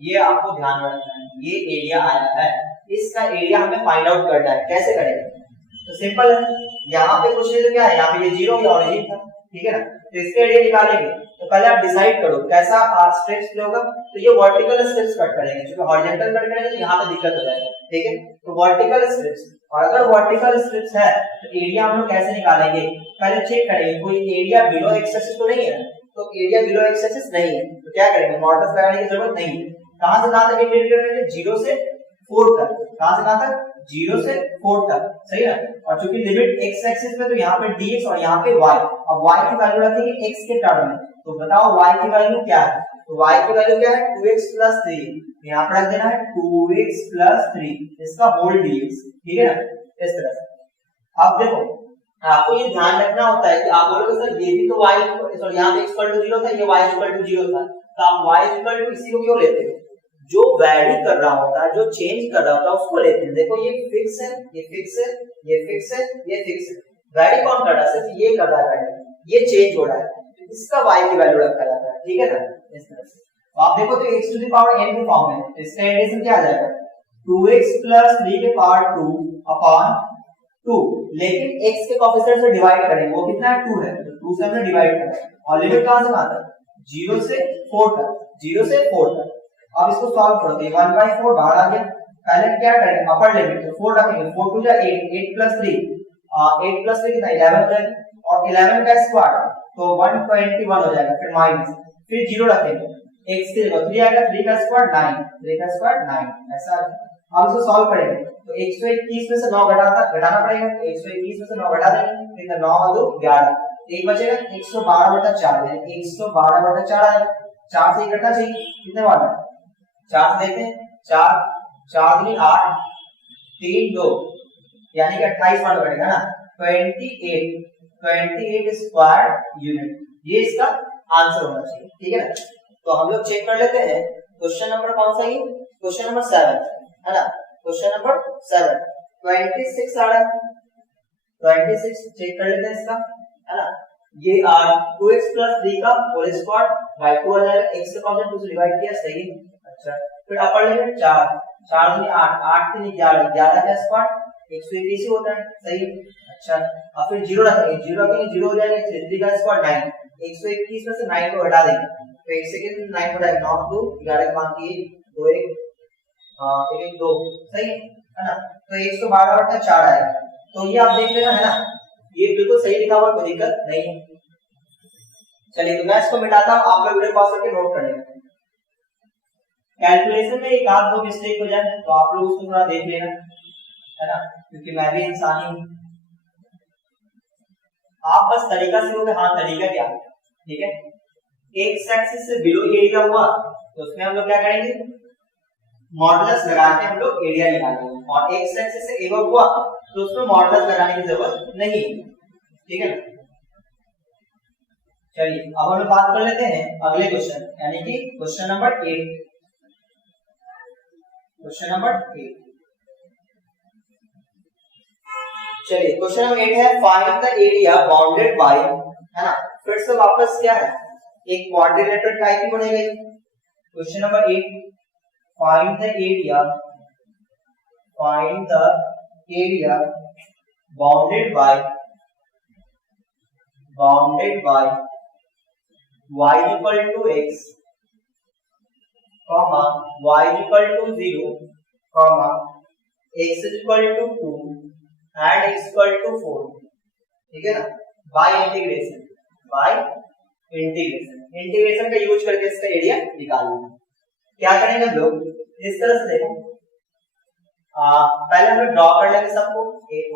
ये आपको ध्यान में रखना है, ये एरिया आया है, इसका एरिया हमें फाइंड आउट करना है। कैसे करेंगे, तो सिंपल है, यहाँ पे कुछ नहीं तो क्या है, यहाँ पे ये 0 ये ओरिजिन था, ठीक है ना। तो इसका एरिया निकालेंगे तो पहले आप डिसाइड करो कैसा स्ट्रेच प्ले होगा। तो ये वर्टिकल स्ट्रेच कट करेंगे, क्योंकि हॉरिजॉन्टल कट करेंगे तो यहाँ पे दिक्कत हो जाएगा, ठीक है। तो वर्टिकल स्ट्रेच, और अगर वर्टिकल स्ट्रेच है तो एरिया हम लोग कैसे निकालेंगे, पहले चेक करेंगे कोई एरिया बिलो एक्स एक्सिस तो नहीं है। तो एरिया बिलो एक्स एक्सिस नहीं है तो क्या करेंगे, मॉडल्स लगाने की जरूरत नहीं है। कहां से कहां तक इंटीग्रेट करेंगे, 0 से 4 तक। कहां से कहां तक, 0 से 4 तक, सही है। और चूंकि लिमिट x एक्सिस में तो यहाँ पे dx और यहाँ पे y, अब y की वैल्यू रखेंगे x के टर्म में। तो बताओ y की वैल्यू क्या है, तो y की वैल्यू क्या है, 2x + 3। यहाँ पर रख देना है 2x + 3 इसका होल dx, ठीक है ना, इस तरह से। अब देखो आपको ये ध्यान रखना होता है कि आप बोलोगे सर ये भी तो y, सॉरी यहाँ पे x = 0 था, ये y = 0 था, तो आप y = इसी को क्यों लेते हो, जो वैरी कर रहा होता है, जो चेंज कर रहा होता है उसको लेते हैं। देखो ये फिक्स है, ये फिक्स है, ये फिक्स है, ये फिक्स है, वैरी कौन कर रहा है, सिर्फ ये कर रहा है, ये चेंज हो रहा है, इसका y की वैल्यू रखा जाता है, ठीक है ना, इस तरह से। तो आप देखो तो x to the power n के फॉर्म में, इसका एडिशन क्या आ जाएगा, 2x + 3 के पावर 2 अपॉन 2, लेकिन x के कोएफिशिएंट से डिवाइड करेंगे, वो कितना है, 2 है, तो 2 से हमने डिवाइड करना है। और लिमिट कहां से कहां तक, 0 से 4 तक, 0 से 4 तक। अब इसको सॉल्व करते हैं, 1/4 बाहर आ गया। पहले क्या करेंगे, अपर लिमिट तो 4 रखेंगे, 4 2 8, 8 + 3, 8 + 3 कितना 11 हो जाएगा, और 11 का स्क्वायर तो 121 हो जाएगा, फिर माइनस, फिर 0 रखेंगे, x की जगह 3 आएगा, 3 का स्क्वायर 9, 3 का स्क्वायर 9, ऐसा। अब इसको सॉल्व करेंगे तो 121 में से 9 घटाना पड़ेगा, तो 121 में से 9 घटा देंगे, फिर 9 और 2 11, एक बचेगा 112/4, यानी 112/4 आएगा। 4 से घटना चाहिए, कितने बार 4 से देखते हैं, 4 4 दूनी 8, 3 2, यानी कि 28 बार बढ़ेगा ना, 28 स्क्वायर यूनिट, ये इसका आंसर होना चाहिए, ठीक है ना। तो हम लोग चेक कर लेते हैं क्वेश्चन नंबर कौन सा है, क्वेश्चन नंबर 7 है ना, क्वेश्चन नंबर 7 26 आ रहा है, 26 चेक कर लेते हैं इसका, है ना। ये 2x + 3 का होल स्क्वायर बाय 2 आ जाएगा, x का कॉन्स्टेंट 2 से डिवाइड किया, सही है। अच्छा फिर अपर लिमिट 4 4 दूनी 8, 8 3 11, 11 का स्क्वायर 121 ही होता है, सही है। अच्छा अब फिर 0 रखेंगे, 0 रखेंगे 0 हो जाएगा, 3 का स्क्वायर 9, 121 में से 9 को हटा देंगे तो 1 से 9 हो जाएगा, 9 2 11 मान के 2 1 1 2, सही है ना। तो 112/4 आएगा, तो ये आप देख लेना, है ना, ये बिल्कुल सही लिखा हुआ, कोई दिक्कत नहीं है। चलिए तो मैं इसको मिटाता हूं, आप लोग वीडियो पॉज करके नोट कर लेना। कैलकुलेशन में एक आध दो मिस्टेक हो जाए तो आप लोग उसको थोड़ा देख लेना। है ना, क्योंकि मैं भी इंसान ही हूं। आप बस तरीका सीखोगे, हाँ तरीका क्या, ठीक है। एक्स एक्सिस से बिलो एरिया हुआ तो उसमें हम लोग क्या करेंगे, मॉडुलस लगा के हम लोग एरिया निकालेंगे, और एक्स एक्सिस से एबव हुआ तो उसमें मॉडुलस लगाने की जरूरत नहीं, ठीक है ना। चलिए अब हम लोग बात कर लेते हैं अगले क्वेश्चन, यानी कि क्वेश्चन नंबर 8। क्वेश्चन नंबर 8, चलिए क्वेश्चन नंबर 8 है find the area bounded by, है ना, फिर से वापस क्या है, एक क्वाड्रिलेटरल टाइप ही बनेगा। Question number 8, find the area bounded by y equal to x, comma y equal to 0, comma x is equal to 2 and x equal to 4, ठीक है ना। बाय इंटीग्रेशन का यूज करके इसका एरिया निकालना। क्या करेंगे हम लोग, इस तरह से देखो, पहले हम लोग ड्रॉ कर लेंगे सबको,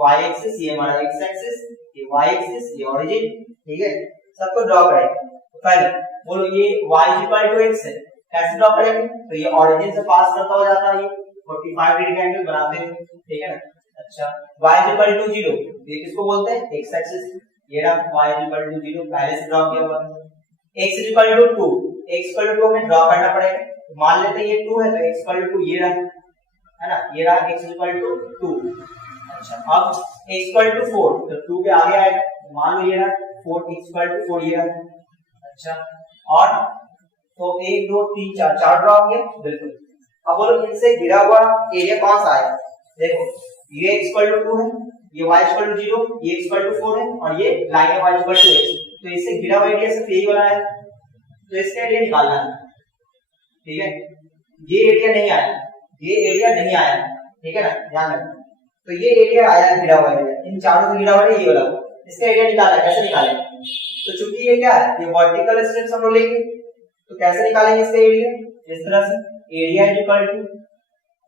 y एक्सिस ये हमारा x एक्सिस, ये y एक्सिस, ये ओरिजिन, ठीक है, सबको ड्रॉ करेंगे। पहले बोलो ये y इक्वल टू x है, कैसे ड्रॉ करेंगे, तो ये ओरिजिन से पास करता हो जाता है, ये 45 डिग्री का एंगल बनाते हैं, ठीक है ना। अच्छा y इक्वल टू 0, ये किसको बोलते हैं, x एक्सिस, ये रहा y इक्वल टू 0 पहले से ड्रॉ किया हुआ। x equal to 2, x equal to हमें ड्रॉ करना पड़ेगा, मान लेते हैं ये 2 है तो x इक्वल टू ये रहा, है ना, ये रहा x इक्वल टू 2। अच्छा अब x इक्वल टू 4 तो 2 के आगे आएगा, मान लो ये रहा 4, x इक्वल टू 4 ये रहा। अच्छा और तो 1 2 3 4 4 ड्रॉ हो गया, बिल्कुल। अब बोलो इनसे घिरा हुआ एरिया कौन सा आएगा, देखो ये x इक्वल टू 2 है, ये y इक्वल टू 0, ये x इक्वल टू 4 है, और ये लाइन है y इक्वल टू x, तो इससे घिरा हुआ एरिया सिर्फ यही वाला है, तो इसका एरिया निकालना है, ठीक है। ये एरिया नहीं आया, ठीक है ना, ध्यान रखना। तो ये एरिया आया घिरा हुआ एरिया, इन चारों से घिरा हुआ ये वाला, इसका एरिया निकालना है, कैसे निकालेंगे, तो चूंकि ये क्या है, ये वर्टिकल स्ट्रिप्स हम लोग लेंगे, तो कैसे निकालेंगे इसका एरिया, इस तरह से, एरिया इक्वल टू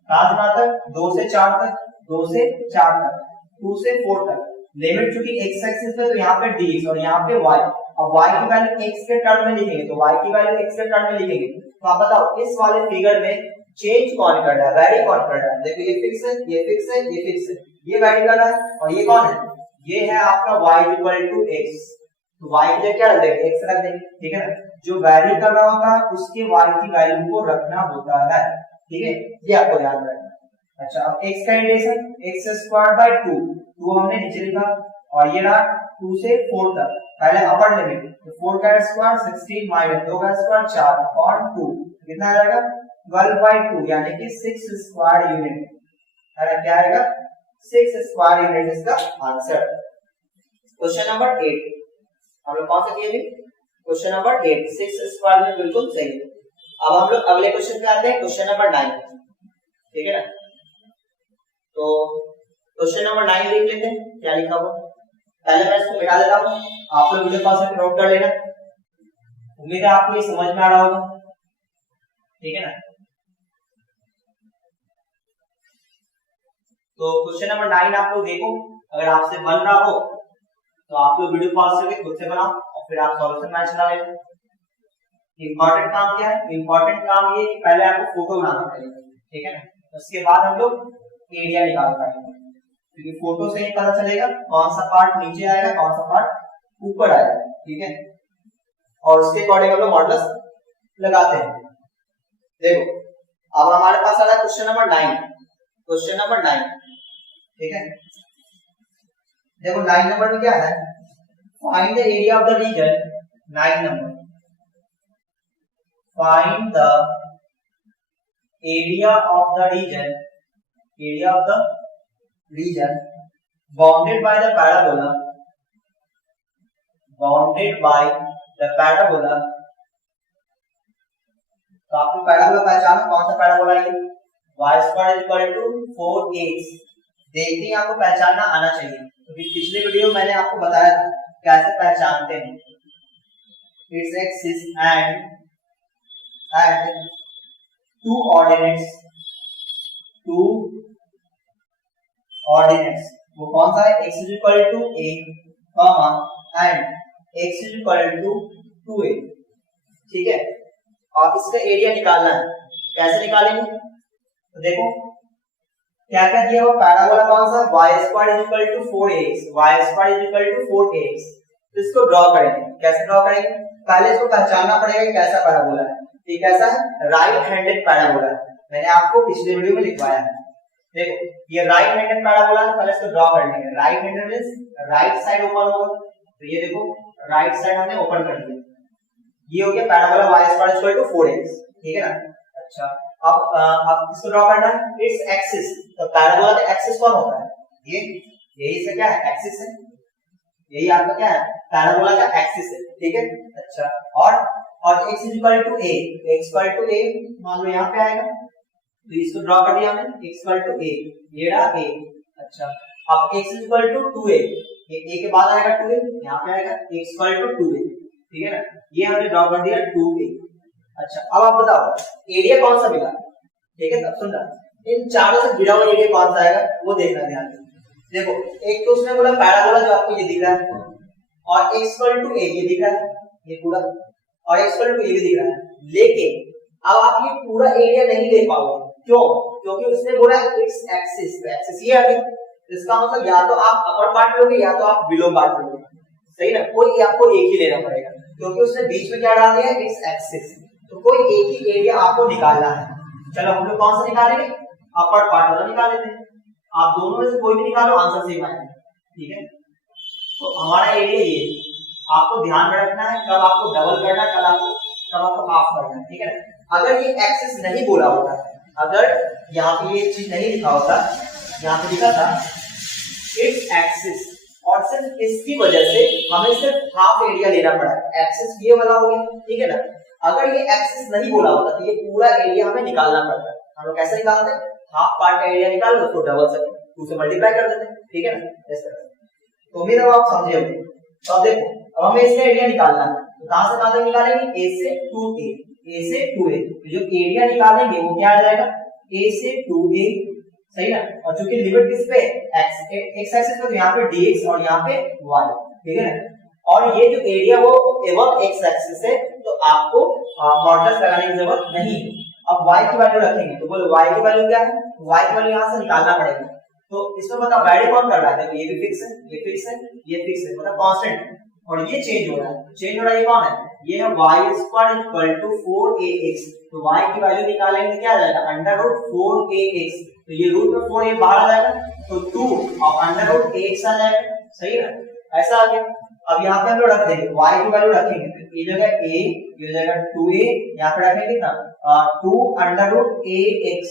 कहां से कहां तक, 2 से 4 तक, 2 से 4 तक, 2 से 4 तक, लिमिट चूंकि x एक्सिस पे तो यहाँ पे dx और यहाँ पे y, अब y की वैल्यू x के टर्म में लिखेंगे, तो y की वैल्यू x के टर्म में लिखेंगे, तो आप बताओ इस वाले फिगर में चेंज कौन कर रहा है, वैरी कौन कर रहा है, देखो ये फिक्स है, ये फिक्स है, ये फिक्स है, ये वैरी कर रहा है, और ये कौन है, ये है आपका y इक्वल टू x, तो y के लिए क्या रख देंगे, x रख देंगे, ठीक है ना। जो वैरी कर रहा होता है उसके y की वैल्यू को रखना होता है, ठीक है, ये आपको ध्यान रखना। अच्छा अब x का इंटीग्रेशन, x स्क्वायर बाय 2, 2 हमने नीचे लिखा, और ये रहा 2 से 4 तक, पहले अपर लिमिट, तो 4 का स्क्वायर 16 माइनस 2 का स्क्वायर 4 और 2 कितना आ जाएगा 12 बाय 2, यानी कि 6 स्क्वायर यूनिट, है ना, क्या आएगा 6 स्क्वायर यूनिट इसका आंसर। क्वेश्चन नंबर 8 हम लोग कौन सा किए थे, क्वेश्चन नंबर 8, 6 स्क्वायर यूनिट, बिल्कुल सही। अब हम लोग अगले क्वेश्चन पे आते हैं, क्वेश्चन नंबर 9, ठीक है ना। तो क्वेश्चन नंबर 9 देख लेते हैं क्या लिखा हुआ, पहले मैं इसको मिटा देता हूं, आप लोग वीडियो पास नोट कर लेना, उम्मीद है आपको ये समझ में आ रहा होगा, ठीक है ना। तो क्वेश्चन नंबर 9 आप लोग देखो, अगर आपसे बन रहा हो तो आप लोग वीडियो पॉज करके खुद से बनाओ और फिर आप सॉल्यूशन मैच करा लेना। इंपॉर्टेंट काम क्या है, इंपॉर्टेंट काम ये कि पहले आपको फोटो बनाना पड़ेगा, ठीक है ना, उसके बाद हम लोग एरिया निकाल पाएंगे, क्योंकि फोटो से ही पता चलेगा कौन सा पार्ट नीचे आएगा, कौन सा पार्ट ऊपर आएगा, ठीक है, और उसके अकॉर्डिंग हम लोग मॉडल्स लगाते हैं। देखो अब हमारे पास आ रहा है क्वेश्चन नंबर 9, क्वेश्चन नंबर 9, ठीक है। देखो 9 नंबर में क्या है, find the area of the region, 9 number, find the area of the region, area of the region bounded by the parabola, bounded by the parabola. तो आपको पैराबोला पहचानो, कौन सा पैराबोला है, y square equal to 4x, देखते ही आपको पहचानना आना चाहिए, क्योंकि पिछले वीडियो में मैंने आपको बताया था कैसे पहचानते हैं, its axis and two ordinates ordinates वो कौन सा है, x is equal to a comma and x is equal to 2a, ठीक है। और इसका एरिया निकालना है, कैसे निकालेंगे, तो देखो क्या क्या दिया हुआ पैराबोला कौन सा, y² is equal to 4ax, y² is equal to 4ax। तो इसको ड्रॉ करेंगे, कैसे ड्रॉ करेंगे, पहले इसको पहचानना पड़ेगा कि कैसा पैराबोला है। ये कैसा है, राइट हैंडेड पैराबोला है, मैंने आपको पिछले वीडियो में लिखवाया है। देखो ये राइट हैंडेड पैराबोला है, पहले इसको ड्रॉ कर लेंगे। Right handed means right side open होगा, तो ये देखो राइट साइड हमने ओपन कर दिया, ये हो गया parabola y² equal to 4x, ठीक है ना। अच्छा अब इसको ड्रॉ करना है, इट्स एक्सिस, तो पैराबोला का एक्सिस कौन होता है, ये यही इसका क्या है, एक्सिस है, यही आपका क्या है, पैराबोला का एक्सिस है, ठीक है। अच्छा और x is equal to a, x equal to a मान लो यहाँ पे आएगा, तो इसको ड्रॉ कर दिया हमने, x इक्वल टू a, ये रहा a। अच्छा अब x is equal to 2a, ये a के बाद आएगा 2a, यहाँ पे आएगा x इक्वल टू 2a, ठीक है ना, ये हमने ड्रॉ कर दिया 2a। अच्छा अब आप बताओ एरिया कौन सा मिला, ठीक है। तब सुनना, इन चारों से जुड़ा हुआ एरिया कौन सा आएगा वो देखना ध्यान से। देखो एक तो उसने बोला पैराबोला जो आपको ये दिख रहा है, और x इक्वल टू a ये दिख रहा है, ये पूरा, और x इक्वल टू a भी दिख रहा है, लेकिन अब आप ये पूरा एरिया नहीं ले पाओगे, क्यों, क्योंकि उसने बोला x एक्सिस, तो एक्सिस ये आ गया, इसका मतलब या तो आप अपर पार्ट लोगे या तो आप बिलो पार्ट लोगे, सही ना, कोई आपको एक ही लेना पड़ेगा, क्योंकि उसने बीच में क्या डाल दिया है, x एक्सिस, तो कोई एक ही एरिया आपको निकालना है। चलो हम लोग कौन सा निकालेंगे, अपर पार्ट वाला निकाल लेते हैं, आप दोनों में से कोई भी निकालो आंसर सेम आएगा, ठीक है। तो हमारा एरिया ये, आपको ध्यान में रखना है कब आपको डबल करना है, कब आपको हाफ करना है, ठीक है ना। अगर ये एक्सिस नहीं बोला होता, अगर यहाँ पे ये चीज नहीं लिखा होता, यहाँ पे लिखा था इट्स एक्सिस, और सिर्फ इसकी वजह से हमें सिर्फ हाफ एरिया लेना पड़ा, एक्सिस ये वाला हो गया, ठीक है ना। अगर ये एक्सिस नहीं बोला होता तो ये पूरा एरिया हमें निकालना पड़ता है। हम लोग कैसे निकालते हैं, हाफ पार्ट का एरिया निकाल लो, उसको डबल से 2 से मल्टीप्लाई कर देते हैं, ठीक है ना, इस तरह से। तो उम्मीद है आप समझे होंगे। तो अब देखो अब हमें इसका एरिया निकालना है, तो कहां से कहां तक निकालेंगे, a से 2a, a से 2a, जो एरिया निकालेंगे वो क्या आ जाएगा, a से 2a, सही ना। और चूंकि लिमिट किस पे, x एक्सिस पे, तो यहाँ पे dx और यहाँ पे y, ठीक है ना। और ये जो एरिया वो एवं x एक्सिस है, तो आपको मॉडुलस लगाने की जरूरत नहीं है। अब y की वैल्यू रखेंगे, तो बोलो y की वैल्यू क्या है, y की वैल्यू यहाँ से निकालना पड़ेगा। तो इसमें मतलब वैल्यू कौन कर रहा है, देखो ये भी फिक्स है, ये फिक्स है, ये फिक्स है, मतलब कांस्टेंट, और ये चेंज हो रहा है, चेंज हो रहा है, ये कौन है, ये है y² इक्वल टू 4ax। तो y की वैल्यू निकालेंगे तो क्या आ जाएगा, √4ax, तो ये रूट में 4a बाहर आ जाएगा, तो 2 और √ax आ जाएगा, सही है, ऐसा आ गया। अब यहाँ पे हम लोग रख देंगे y की वैल्यू रखेंगे, तो ये जगह a, ये जगह 2a, यहाँ पे रखेंगे कितना 2√ax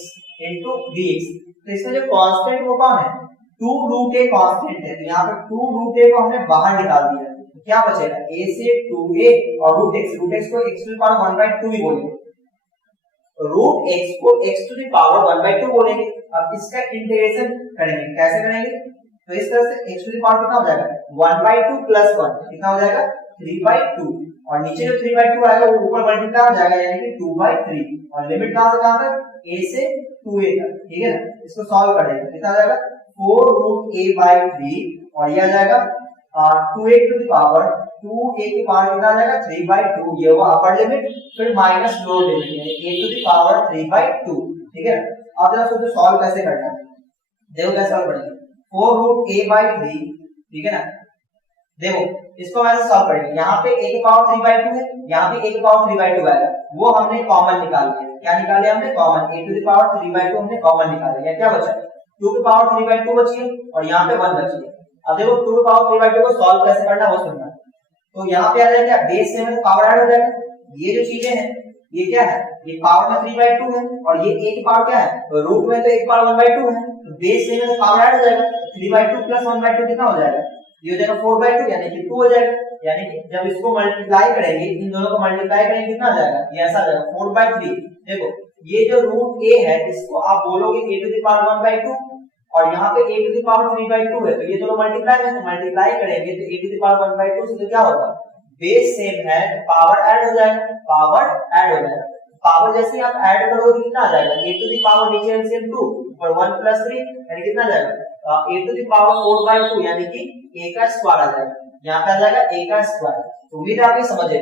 into dx। तो इसमें जो कांस्टेंट वो कौन है, 2√a कांस्टेंट है, तो यहाँ पे 2√a को हमने बाहर निकाल दिया, तो क्या बचेगा, a से 2a और √x को x to the power 1/2 ही बोलेंगे, √x को x to the power 1/2 बोलेंगे। अब इसका इंटीग्रेशन करेंगे, कैसे करेंगे, तो इस तरह से x to the power कितना हो जाएगा, 1/2 + 1 कितना हो जाएगा, 3/2, और नीचे जो 3/2 आएगा वो ऊपर मल्टीप्लाई हो जाएगा, यानी कि 2/3, और लिमिट कहां से कहां तक, a से 2a तक, ठीक है ना। इसको सॉल्व करेंगे कितना आ जाएगा, 4√a/3, और ये आ जाएगा 2a to the power 2a की पावर कितना आ जाएगा, 3/2, ये हुआ अपर लिमिट, फिर माइनस लोअर लिमिट, यानी a to the power 3/2, ठीक है ना। अब जरा सोचो सॉल्व कैसे करना है, देखो कैसे सॉल्व करेंगे, 4√a/3, ठीक है ना। देखो इसको वैसे सॉल्व करेंगे, यहाँ पे a की पावर 3/2 है, यहाँ पे a की पावर 3/2 आएगा, वो हमने कॉमन निकाल लिया, क्या निकाल लिया हमने, common, a to the power 3/2 हमने कॉमन निकाल लिया, क्या बचा, 2 की पावर 3/2 बची है, और यहाँ पे 1 बची है। अब देखो 2 की पावर 3/2 को सॉल्व कैसे करना है वो सुनना, तो यहाँ पे आ जाएगा बेस से में पावर ऐड हो जाएगा, ये जो चीजें हैं ये क्या है, ये पावर में 3/2 है, और ये a की पावर क्या है, रूट में तो a की पावर 1/2 है, तो बेस से में पावर ऐड हो जाएगा, 3/2 + 1/2 कितना हो जाएगा, ये हो जाएगा 4/2, यानी कि 2 हो जाएगा, यानी कि जब इसको मल्टीप्लाई करेंगे, इन दोनों को मल्टीप्लाई करेंगे कितना आ जाएगा, ये ऐसा आ जाएगा 4/3। देखो ये जो रूट a है इसको आप बोलोगे a to the power 1/2, और यहाँ पे a to the power 3/2 है, तो ये दोनों मल्टीप्लाई है, तो मल्टीप्लाई करेंगे तो a to the power 1/2 से तो क्या होगा, बेस सेम है, पावर ऐड हो जाएगा, पावर ऐड हो जाएगा, पावर जैसे आप ऐड करोगे कितना आ जाएगा, a to the power नीचे एलसीएम 2 और 1 + 3 यानी कितना आ जाएगा a to the power 4/2 यानी कि a का स्क्वायर आ जाएगा, यहाँ पे आ जाएगा a का स्क्वायर। उम्मीद है आप ये समझ गए।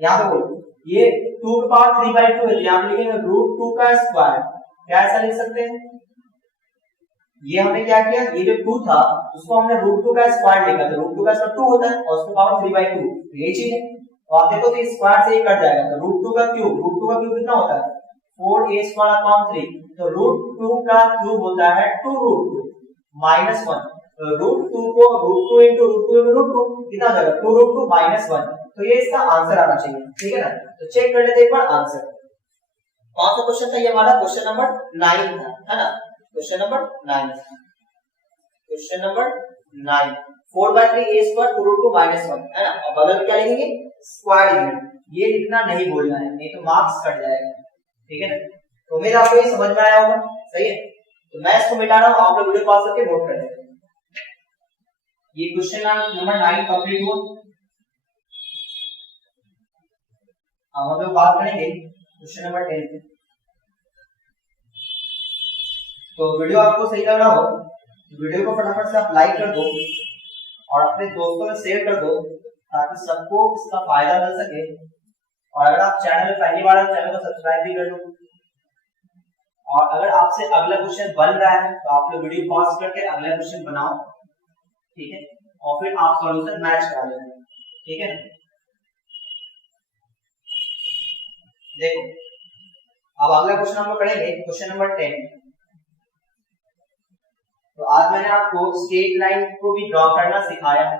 यहाँ पे बोलो ये 2 की पावर 3/2 है, यहाँ पे लिखेंगे √2 का स्क्वायर। क्या ऐसा लिख सकते हैं? ये हमने क्या किया, ये जो 2 था उसको हमने √2 का स्क्वायर लिखा था, √2 का स्क्वायर 2 होता है और उसकी पावर 3/2, ये चीज है। तो आप देखो तो इस स्क्वायर से ये कट जाएगा, तो √2 का क्यूब कितना होता है 4a²/3, तो √2 का क्यूब होता है 2√2 -1, तो √2 को √2 into √2 कितना जाएगा 2√2 -1, तो ये इसका आंसर आना चाहिए, ठीक है ना। तो चेक कर लेते हैं एक बार आंसर। कौन सा क्वेश्चन था ये हमारा? क्वेश्चन नंबर 9 था, है ना। क्वेश्चन नंबर 9 4/3a² 2√2 -1, है ना। और बगल में क्या लिखेंगे? स्क्वायर लिखेंगे। ये लिखना नहीं बोलना है, नहीं तो मार्क्स कट जाएगा, ठीक है ना। तो उम्मीद आपको ये समझ में आया होगा, सही है। तो मैं इसको मिटा रहा हूं, आप लोग वीडियो पॉज करके नोट कर लें। ये क्वेश्चन नंबर 9 कंप्लीट हुआ। अब हम लोग बात करेंगे क्वेश्चन नंबर 10 पे। तो वीडियो आपको सही लग रहा हो तो वीडियो को फटाफट से आप लाइक कर दो और अपने दोस्तों में शेयर कर दो ताकि सबको इसका फायदा मिल सके। और अगर आप चैनल पहली बार चैनल को सब्सक्राइब भी कर दो। और अगर आपसे अगला क्वेश्चन बन रहा है तो आप लोग वीडियो पॉज करके अगला क्वेश्चन बनाओ, ठीक है, और फिर आप सॉल्यूशन मैच करा लेना, ठीक है। देखो अब अगला क्वेश्चन हम लोग करेंगे क्वेश्चन नंबर 10। तो आज मैंने आपको स्ट्रेट लाइन को भी ड्रॉ करना सिखाया है,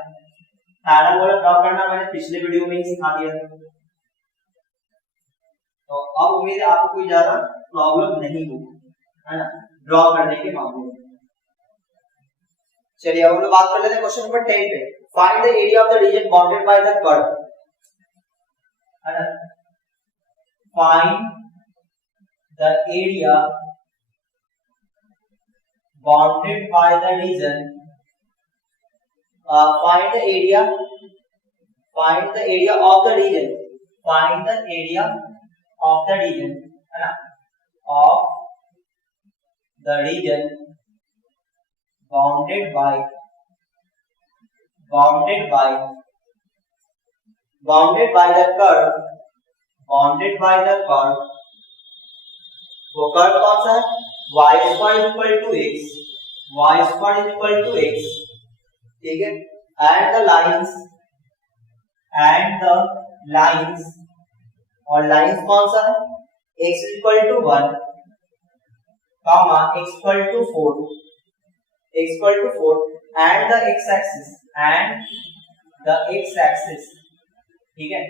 पैराबोला ड्रॉ करना मैंने पिछले वीडियो में ही सिखा दिया था। तो अब उम्मीद है आपको कोई ज्यादा प्रॉब्लम नहीं होगी, है ना, ड्रॉ करने के मामले में। चलिए अब हम लोग बात कर लेते हैं क्वेश्चन नंबर 10 पे। Find the area of the region bounded by the curve, है ना। Find the area bounded by the region, find the area of the region, find the area of the region, है ना, of the region bounded by the curve, वो curve कौन सा है? y² = x, ठीक है, and the lines, और lines कौन सा है? x = 1, x = 4, and the x axis, ठीक है।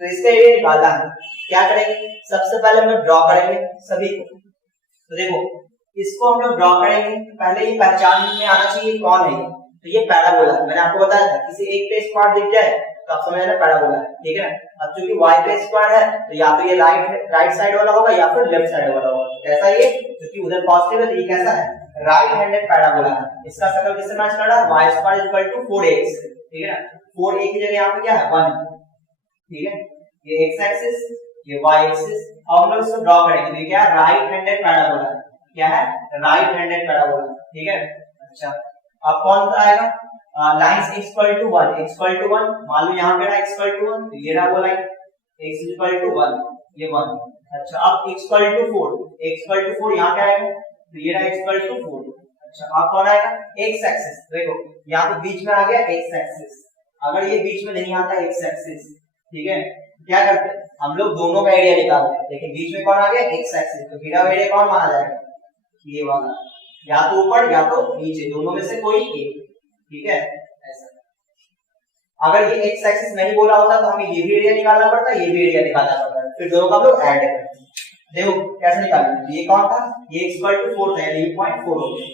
तो इसका एरिया निकालना है, क्या करेंगे? सबसे पहले हम लोग ड्रॉ करेंगे सभी को। तो देखो इसको हम लोग ड्रॉ करेंगे, पहले ये पहचान में आना चाहिए कौन है। तो ये पैराबोला, मैंने आपको बताया था किसी एक पे स्क्वायर दिख जाए तो आप समझ लेना पैराबोला है, ठीक है ना। अब चूंकि y पे स्क्वायर है तो या तो ये राइट साइड वाला होगा या फिर लेफ्ट साइड वाला होगा। कैसा ये? क्योंकि उधर पॉजिटिव है तो ये कैसा है? राइट हैंडेड पैराबोला है। इसका सर्कल किससे मैच कर रहा है? y² = 4x, ठीक है ना। 4a की जगह यहाँ पे क्या है? 1, ठीक है। ये x एक्सिस, ये y एक्सिस। अब हम लोग इसको ड्रॉ करेंगे तो ये क्या है? Right handed parabola. क्या है? राइट हैंडेड पैराबोला, ठीक है। अच्छा अब कौन सा आएगा? लाइंस x = 1, मान लो यहाँ पे ना x = 1 तो ये रहा वो लाइन x = 1, ये 1। अच्छा अब x = 4 यहाँ पे आएगा तो ये रहा x = 4। अच्छा अब कौन आएगा? x axis. देखो यहाँ पे बीच में आ गया x एक्सिस। अगर ये बीच में नहीं आता x एक्सिस, ठीक है, क्या करते हैं हम लोग दोनों का एरिया निकालते हैं। लेकिन बीच में कौन आ गया? x axis. तो गिरा हुआ एरिया कौन माना जाएगा? ये वाला, या तो ऊपर या तो नीचे, दोनों में से कोई एक, ठीक है। ऐसा अगर ये x एक्सिस नहीं बोला होता तो हमें ये भी एरिया निकालना पड़ता, ये भी एरिया निकालना पड़ता, फिर दोनों का हम लोग ऐड करते हैं। देखो कैसे निकालेंगे? ये कौन था? ये x = 4 था, ये 0.4 हो गया।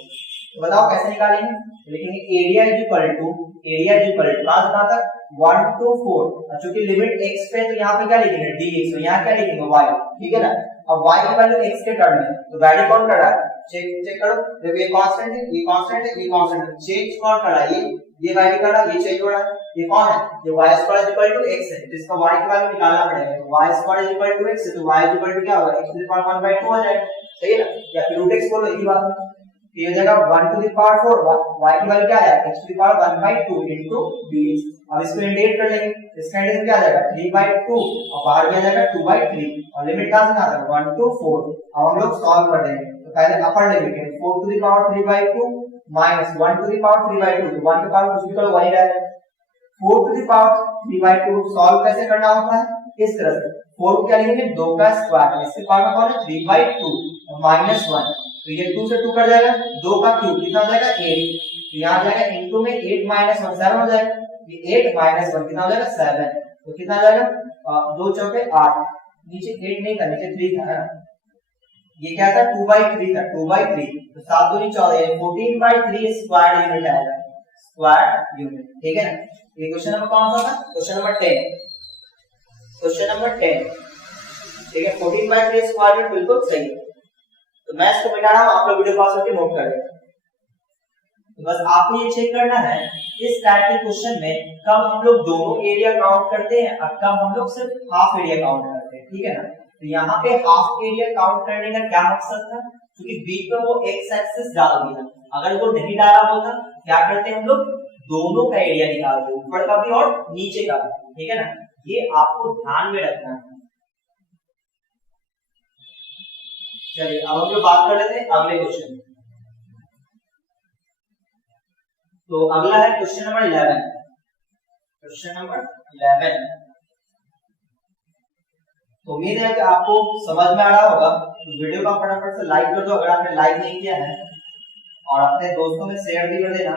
तो बताओ कैसे निकालेंगे? लेकिन एरिया = कहां से कहां तक? 1 to 4। चूंकि लिमिट x पे तो यहाँ पे क्या लिखेंगे? dx, तो यहाँ क्या लिखेंगे? y, ठीक है ना। अब y की वैल्यू x के टर्म में, तो वैल्यू कौन कर रहा है? चेक करो। देखो ये कांस्टेंट है, ये कांस्टेंट है, ये कांस्टेंट है। चेंज कौन कर रहा है? ये वैल्यू कर रहा है, ये चेंज हो रहा है। ये कौन है? ये y² = x है, जिसका y की वैल्यू निकालना पड़ेगा। तो y² = x है तो y = क्या होगा? x = 1/2 आ जाएगा, सही है ना। या फिर √x बोलो, यही बात है। तो ये हो जाएगा 1 to the power 4, y की वैल्यू क्या है x to the power 1/2 into dx। अब इसको इंटीग्रेट कर लेंगे, इसका इंटीग्रेशन क्या आ जाएगा 3/2 और बाहर भी आ जाएगा 2/3 और लिमिट कहां से कहां तक 1 to 4। अब हम लोग सॉल्व कर देंगे, तो पहले upper limit 4 to the power 3/2 minus 1 to the power 3/2, तो 1 के पावर कुछ भी करो वही रहेगा। 4 to the power 3/2 सॉल्व कैसे करना होता है इस तरह से, 4 को क्या लिखेंगे 2 का स्क्वायर, इसके पावर में कौन है 3/2 और -1, तो ये 2 से 2 कट जाएगा, 2 का क्यूब कितना हो जाएगा 8, तो यहां आ जाएगा इनटू में 8 - 1 7 हो जाएगा, ये 8 - 1 कितना हो जाएगा 7, तो कितना आ जाएगा 2 चौके 8, नीचे 8 नहीं था नीचे 3 था ना, ये क्या था 2/3 था 2/3, तो 7 दूनी 14 14/3 स्क्वायर यूनिट आएगा, स्क्वायर यूनिट, ठीक है ना। ये क्वेश्चन नंबर कौन सा था, क्वेश्चन नंबर 10, क्वेश्चन नंबर 10, ठीक है 14/3 स्क्वायर यूनिट बिल्कुल सही है। तो मैं इसको मिटा रहा हूं, आप लोग वीडियो पॉज करके नोट कर लें। तो बस आपको ये चेक करना है इस टाइप के क्वेश्चन में कब हम लोग दोनों एरिया काउंट करते हैं और कब हम लोग सिर्फ हाफ एरिया काउंट करते हैं, ठीक है ना। तो यहाँ पे हाफ एरिया काउंट करने का क्या मकसद था, क्योंकि बीच में वो एक्स एक्सिस डाल दिया, अगर वो नहीं डाला होता क्या करते हम लोग दोनों का एरिया निकालते, ऊपर का भी और नीचे का भी, ठीक है ना, ये आपको ध्यान में रखना है। चलिए अब हम लोग बात कर लेते हैं अगले क्वेश्चन। तो अगला है क्वेश्चन नंबर 11, क्वेश्चन नंबर 11। तो उम्मीद है कि आपको समझ में आ रहा होगा, तो वीडियो का फटाफट से लाइक कर दो अगर आपने लाइक नहीं किया है, और अपने दोस्तों में शेयर भी कर देना,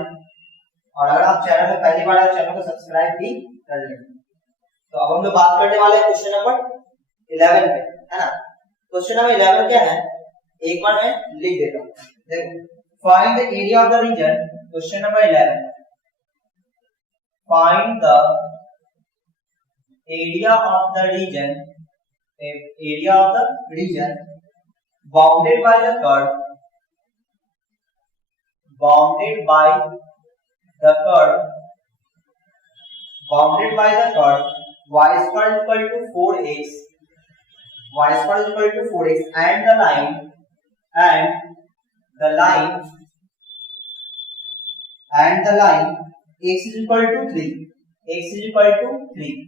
और अगर आप चैनल पे पहली बार आए चैनल को सब्सक्राइब भी कर लेना। तो अब हम लोग बात करने वाले हैं क्वेश्चन नंबर 11 पे, है ना। क्वेश्चन नंबर 11 क्या है, एक बार मैं लिख देता हूं, देखो find the area of the region, question number 11, find the area of the region, area of the region bounded by the curve, bounded by the curve, bounded by the curve y square is equal to 4x, y square is equal to 4x, and the line x is equal to 3, x is equal to 3,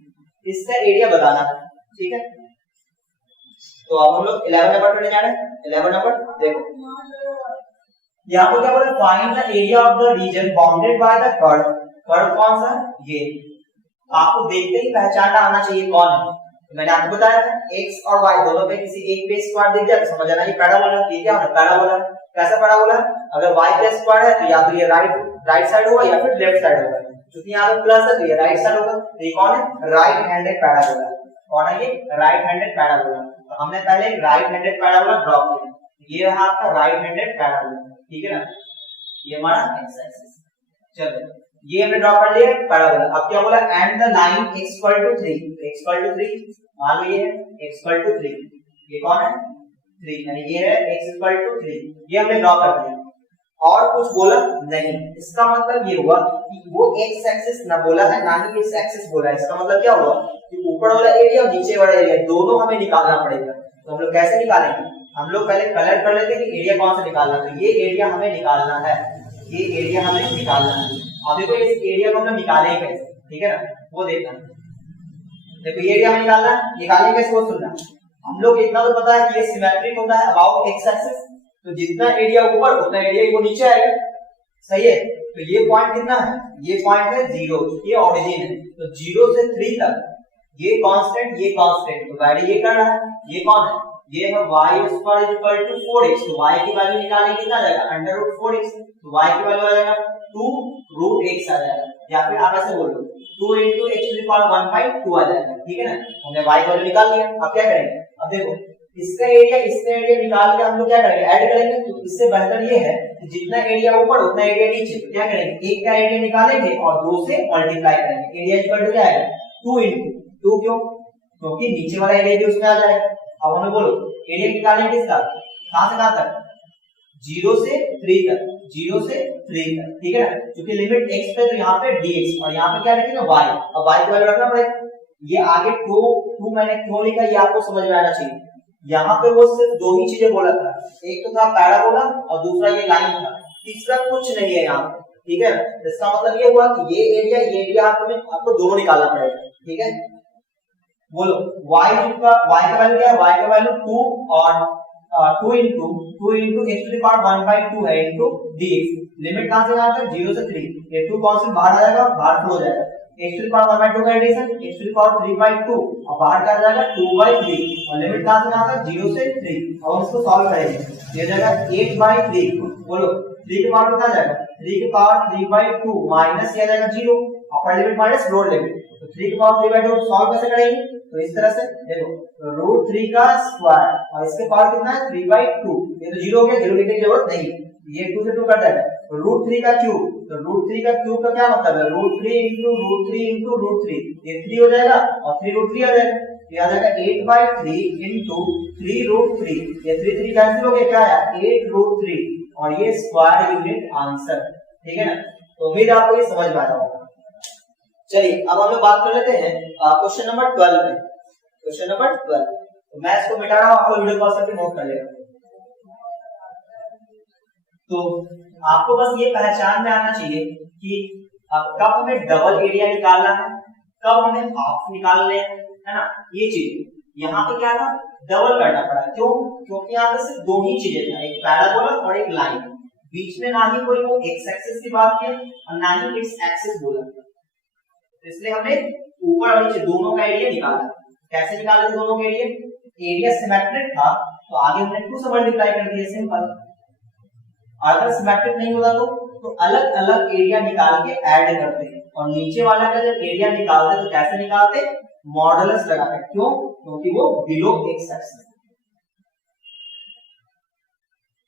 इसका area बताना है, ठीक है। तो अब हम लोग 11 number पे जा रहे हैं। 11 नंबर देखो, यहाँ पे क्या बोला, find the area of the region bounded by the curve, curve कौन सा, ये आपको देखते ही पहचानना आना चाहिए कौन है। तो मैंने आपको बताया था x और y दोनों पे किसी एक पे स्क्वायर दिख जाए तो समझ जाना ये पैराबोला, ये क्या है पैराबोला। कैसा पैराबोला, अगर y पे स्क्वायर है तो या तो ये राइट साइड होगा या फिर लेफ्ट साइड होगा, क्योंकि यहाँ पे प्लस है तो ये राइट साइड होगा, तो ये कौन है राइट हैंडेड पैराबोला, कौन है ये राइट हैंडेड पैराबोला। तो हमने पहले राइट हैंडेड पैराबोला ड्रॉ किया, ये रहा आपका राइट हैंडेड पैराबोला, ठीक है ना, ये हमारा एक्स एक्सिस। चलो ये हमने ड्रॉ कर लिया पैराबोला। अब क्या बोला, and the line x equal to 3, x equal to 3 मान लो ये है x इक्वल टू 3, ये कौन है 3, यानी ये है x इक्वल टू 3, ये हमने ड्रॉ कर दिया और कुछ बोला नहीं। इसका मतलब ये हुआ कि वो x एक्सिस ना बोला है ना ही इस एक्सिस बोला है। इसका मतलब क्या हुआ कि ऊपर वाला एरिया और नीचे वाला एरिया दोनों हमें निकालना पड़ेगा। तो हम लोग कैसे निकालेंगे, हम लोग पहले कलर कर लेते हैं कि एरिया कौन सा निकालना है। तो ये एरिया हमें निकालना है, ये एरिया हमें निकालना है। अब देखो इस एरिया को हम लोग निकालेंगे कैसे, ठीक है ना, वो देखना। देखो ये एरिया हमें निकालना है, निकालेंगे कैसे वो सुनना। हम लोग इतना तो पता है कि ये सिमेट्रिक होता है अबाउट एक्स एक्सिस, तो जितना एरिया ऊपर उतना एरिया वो नीचे आएगा, सही है। तो ये पॉइंट कितना है, ये पॉइंट है 0, ये ओरिजिन है। तो 0 से 3 तक ये कांस्टेंट ये कांस्टेंट, तो वैल्यू ये कर रहा है, ये कौन है, ये है y square is equal to 4x। तो y की वैल्यू निकालेंगे कितना आ जाएगा अंडर रूट 4x, तो y की वैल्यू आ जाएगा 2 रूट x आ जाएगा, या फिर आप ऐसे बोलो 2 into x to the power 1/2 आ जाएगा, ठीक है ना। हमने y की वैल्यू निकाल लिया। अब क्या करेंगे, अब देखो इसका एरिया निकाल के हम लोग क्या करेंगे ऐड करेंगे। तो इससे बेहतर ये है कि जितना एरिया ऊपर उतना एरिया नीचे, तो क्या करेंगे एक का एरिया निकालेंगे और 2 से मल्टीप्लाई करेंगे। एरिया इक्वल टू क्या आएगा 2 into 2, क्यों, क्योंकि नीचे वाला एरिया भी उसमें आ जाएगा। अब हमें बोलो एरिया निकालेंगे किसका, कहां से कहां तक, 0 से 3 तक, 0 से 3 तक, ठीक है ना। क्योंकि लिमिट x पे तो यहाँ पे dx और यहाँ पे क्या रखेंगे y। अब y की वैल्यू रखना पड़ेगा। ये आगे 2 मैंने क्यों लिखा ये आपको समझ में आना चाहिए। यहाँ पे वो सिर्फ दो ही चीजें बोला था, एक तो था पैराबोला और दूसरा ये लाइन था, तीसरा कुछ नहीं है यहाँ पे, ठीक है। इसका मतलब ये हुआ कि ये एरिया आपको दोनों निकालना पड़ेगा, ठीक है। बोलो y का वैल्यू क्या है, y का वैल्यू 2 और 2 into x to the power 1/2 है into dx। लिमिट कहां से कहां तक, 0 से 3, ये 2 कांस्टेंट बाहर आ जाएगा, बाहर फ्लो हो जाएगा, x to the power 1/2 का addition x to the power 3/2 और बाहर क्या आ जाएगा 2/3 और लिमिट कहां से कहां तक, 0 से 3। अब हम इसको सॉल्व करेंगे, ये जाएगा 8/3। बोलो 3 के पावर कितना जाएगा, 3 के पावर 3/2 माइनस ये आ जाएगा 0, upper limit minus lower limit, तो 3 के पावर 3/2 सॉल्व कैसे करेंगे, तो इस तरह से देखो √3 का स्क्वायर और इसके पावर कितना है 3/2, ये तो 0 हो गया, 0 लिखने की जरूरत नहीं, ये 2 से 2 कट जाएगा, तो √3 का क्यूब, तो √3 का क्यूब का क्या मतलब है, √3 into √3, ये 3 हो जाएगा और 3√3 आ जाएगा, ये आ जाएगा 8/3 into 3√3, ये 3 कैंसिल हो गया, क्या आया 8√3 और ये स्क्वायर यूनिट आंसर, ठीक है ना। तो उम्मीद आपको ये समझ में आया होगा। चलिए अब हम लोग बात कर लेते हैं क्वेश्चन नंबर 12 में। क्वेश्चन नंबर 12, तो मैं इसको मिटा रहा हूं, आप लोग वीडियो पॉज करके नोट कर लेगा। तो आपको बस ये पहचान में आना चाहिए कि कब हमें डबल एरिया निकालना है, कब हमें हाफ निकालने हैं, है ना। ये चीज यहाँ पे क्या था, डबल करना पड़ा, क्यों, क्योंकि यहाँ पे सिर्फ दो ही चीजें थी, एक पैराबोला और एक लाइन, बीच में ना ही कोई वो एक्स एक्सिस की बात की और ना ही एक्स एक्सिस बोला, इसलिए हमने ऊपर और नीचे दोनों का एरिया निकाला। कैसे निकाले थे दोनों के एरिया सिमेट्रिक था तो आगे हमने 2 से मल्टीप्लाई कर दिया, सिंपल। अगर सिमेट्रिक नहीं होता तो अलग अलग एरिया निकाल के ऐड करते और नीचे वाला का जब एरिया निकालते तो कैसे निकालते, मॉडुलस लगाकर, क्यों, क्योंकि वो बिलो एक्स एक्सिस।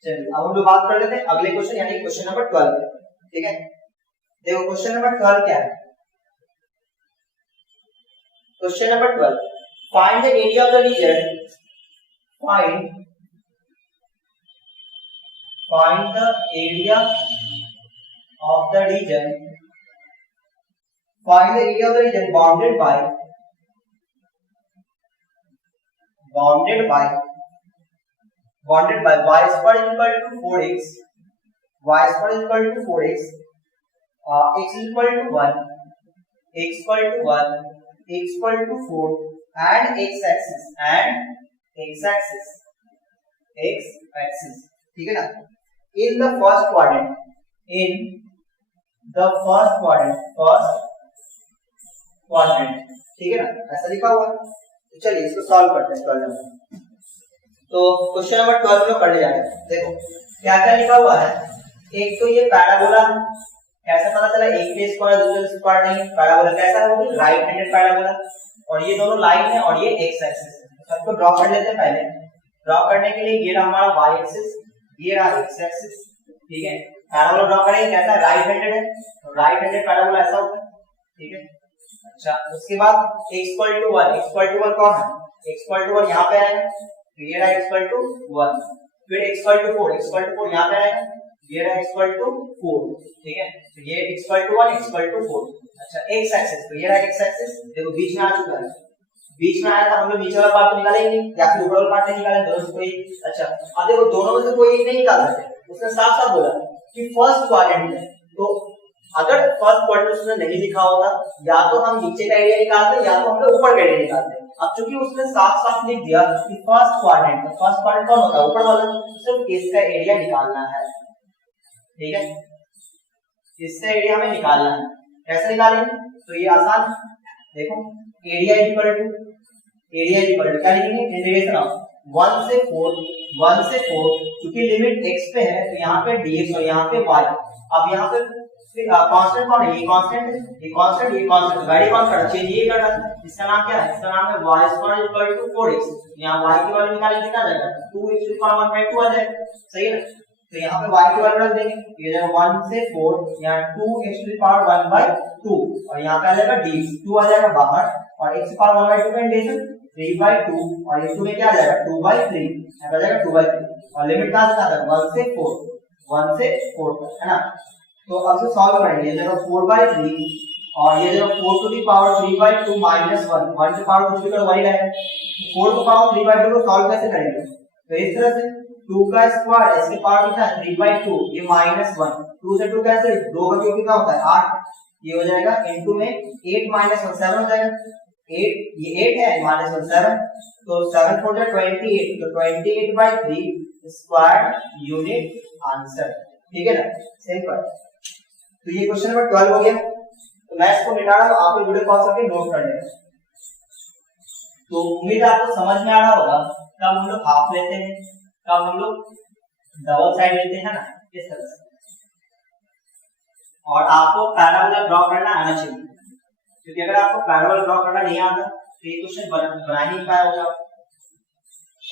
चलिए अब हम लोग बात कर लेते हैं अगले क्वेश्चन यानी क्वेश्चन नंबर 12, ठीक है। देखो क्वेश्चन नंबर 12 क्या है, question number 12, find the area of the region, find the area of the region, find the area of the region bounded by y square equal to 4x, y square equal to 4x, x equal to 1, x equal to 1, x equal to 4 and x axis, ठीक है ना। In the first quadrant, ठीक है ना, ऐसा लिखा हुआ। तो चलिए इसको सॉल्व करते हैं 12 नंबर। तो क्वेश्चन नंबर 12 में पढ़े जा रहे हैं। देखो क्या क्या लिखा हुआ है, एक तो ये पैराबोला है, कैसे पता चला, एक के स्क्वायर दूसरे के स्क्वायर नहीं, पैराबोला कैसा है, वो राइट हैंडेड पैराबोला, और ये दोनों लाइन है और ये एक्स एक्सिस है। सबको ड्रॉ कर लेते हैं। पहले ड्रॉ करने के लिए ये रहा हमारा वाई एक्सिस, ये रहा एक्स एक्सिस, ठीक है। पैराबोला ड्रॉ करेंगे, कैसा है, राइट हैंडेड है, तो राइट हैंडेड पैराबोला ऐसा होता है, ठीक है। अच्छा उसके बाद x इक्वल टू 1 कौन है, x इक्वल टू 1 यहाँ पे आएगा, तो ये रहा x इक्वल टू 1, फिर x इक्वल टू 4 यहाँ पे आएगा, ये रहा x इक्वल टू 4, ठीक है। तो ये x equal to 1, x equal to 4। अच्छा x एक्सिस, तो ये रहा x एक्सिस, देखो बीच में आ चुका है, बीच में आया था, हम लोग नीचे वाला पार्ट तो निकालेंगे या फिर ऊपर वाला पार्ट नहीं निकालेंगे, दोनों से कोई। अच्छा अब देखो दोनों में से कोई एक नहीं निकाल सकते, उसने साफ साफ बोला कि फर्स्ट क्वाड्रेंट में, तो अगर फर्स्ट क्वाड्रेंट उसने नहीं लिखा होता या तो हम नीचे का एरिया निकालते या तो हम लोग ऊपर का एरिया निकालते। अब चूंकि उसने साफ साफ लिख दिया कि फर्स्ट क्वाड्रेंट, तो फर्स्ट क्वाड्रेंट कौन होता है, ऊपर वाला, सिर्फ इसका एरिया निकालना है, ठीक है। इससे एरिया हमें निकालना है, कैसे निकालेंगे, तो ये आसान, देखो एरिया इक्वल टू क्या लिखेंगे, इंटीग्रेशन ऑफ 1 से 4, क्योंकि लिमिट x पे है तो यहाँ पे dx और यहाँ पे y। अब यहाँ पे कांस्टेंट कौन है, ये कांस्टेंट वैल्यू कौन करना, चेंज ये करना, इसका नाम क्या है, इसका नाम है y square equal to 4x। यहाँ y की वैल्यू निकालेंगे कितना आ जाएगा, 2x की पावर 1/2 आ जाएगा, सही है ना। तो यहाँ पे y की वैल्यू रख देंगे, ये जाएगा 1 से 4, यहाँ 2x की पावर 1/2 और यहाँ पे आ जाएगा dx, 2 आ जाएगा बाहर और x की पावर 1/2 का इंटीग्रेशन 3/2 और x में क्या आ जाएगा 2/3, यहाँ पे आ जाएगा 2/3 और लिमिट कहां से आता है 1 से 4 तक, है ना। तो अब से सॉल्व करेंगे, ये जाएगा 4/3 और ये जो 4 टू दी पावर 3/2 माइनस 1, 1 की पावर कुछ भी करो वही रहेगा। 4 की पावर 3/2 को सॉल्व कैसे करेंगे? तो इस तरह से 2 का स्क्वायर इसके पावर कितना है 3/2, ये -1, 2 से 2 कैंसिल, 2 का क्यूब कितना होता है 8, ये हो जाएगा इनटू में 8 -1 7 हो जाएगा, 8 ये 8 है -1 7, तो 7 4 जा 28, तो 28/3 स्क्वायर यूनिट आंसर। ठीक है ना, सिंपल। तो ये क्वेश्चन नंबर 12 हो गया। तो मैं इसको मिटा रहा हूं, आप लोग वीडियो पॉज करके नोट कर लेना। तो उम्मीद आपको समझ में आ रहा होगा कब हम लोग हाफ लेते हैं, कब हम लोग डबल साइड लेते हैं ना, इस तरह से। और आपको पैराबोला ड्रॉ करना आना चाहिए, क्योंकि अगर आपको पैराबोला ड्रॉ करना नहीं आता तो ये क्वेश्चन बना ही नहीं पाया।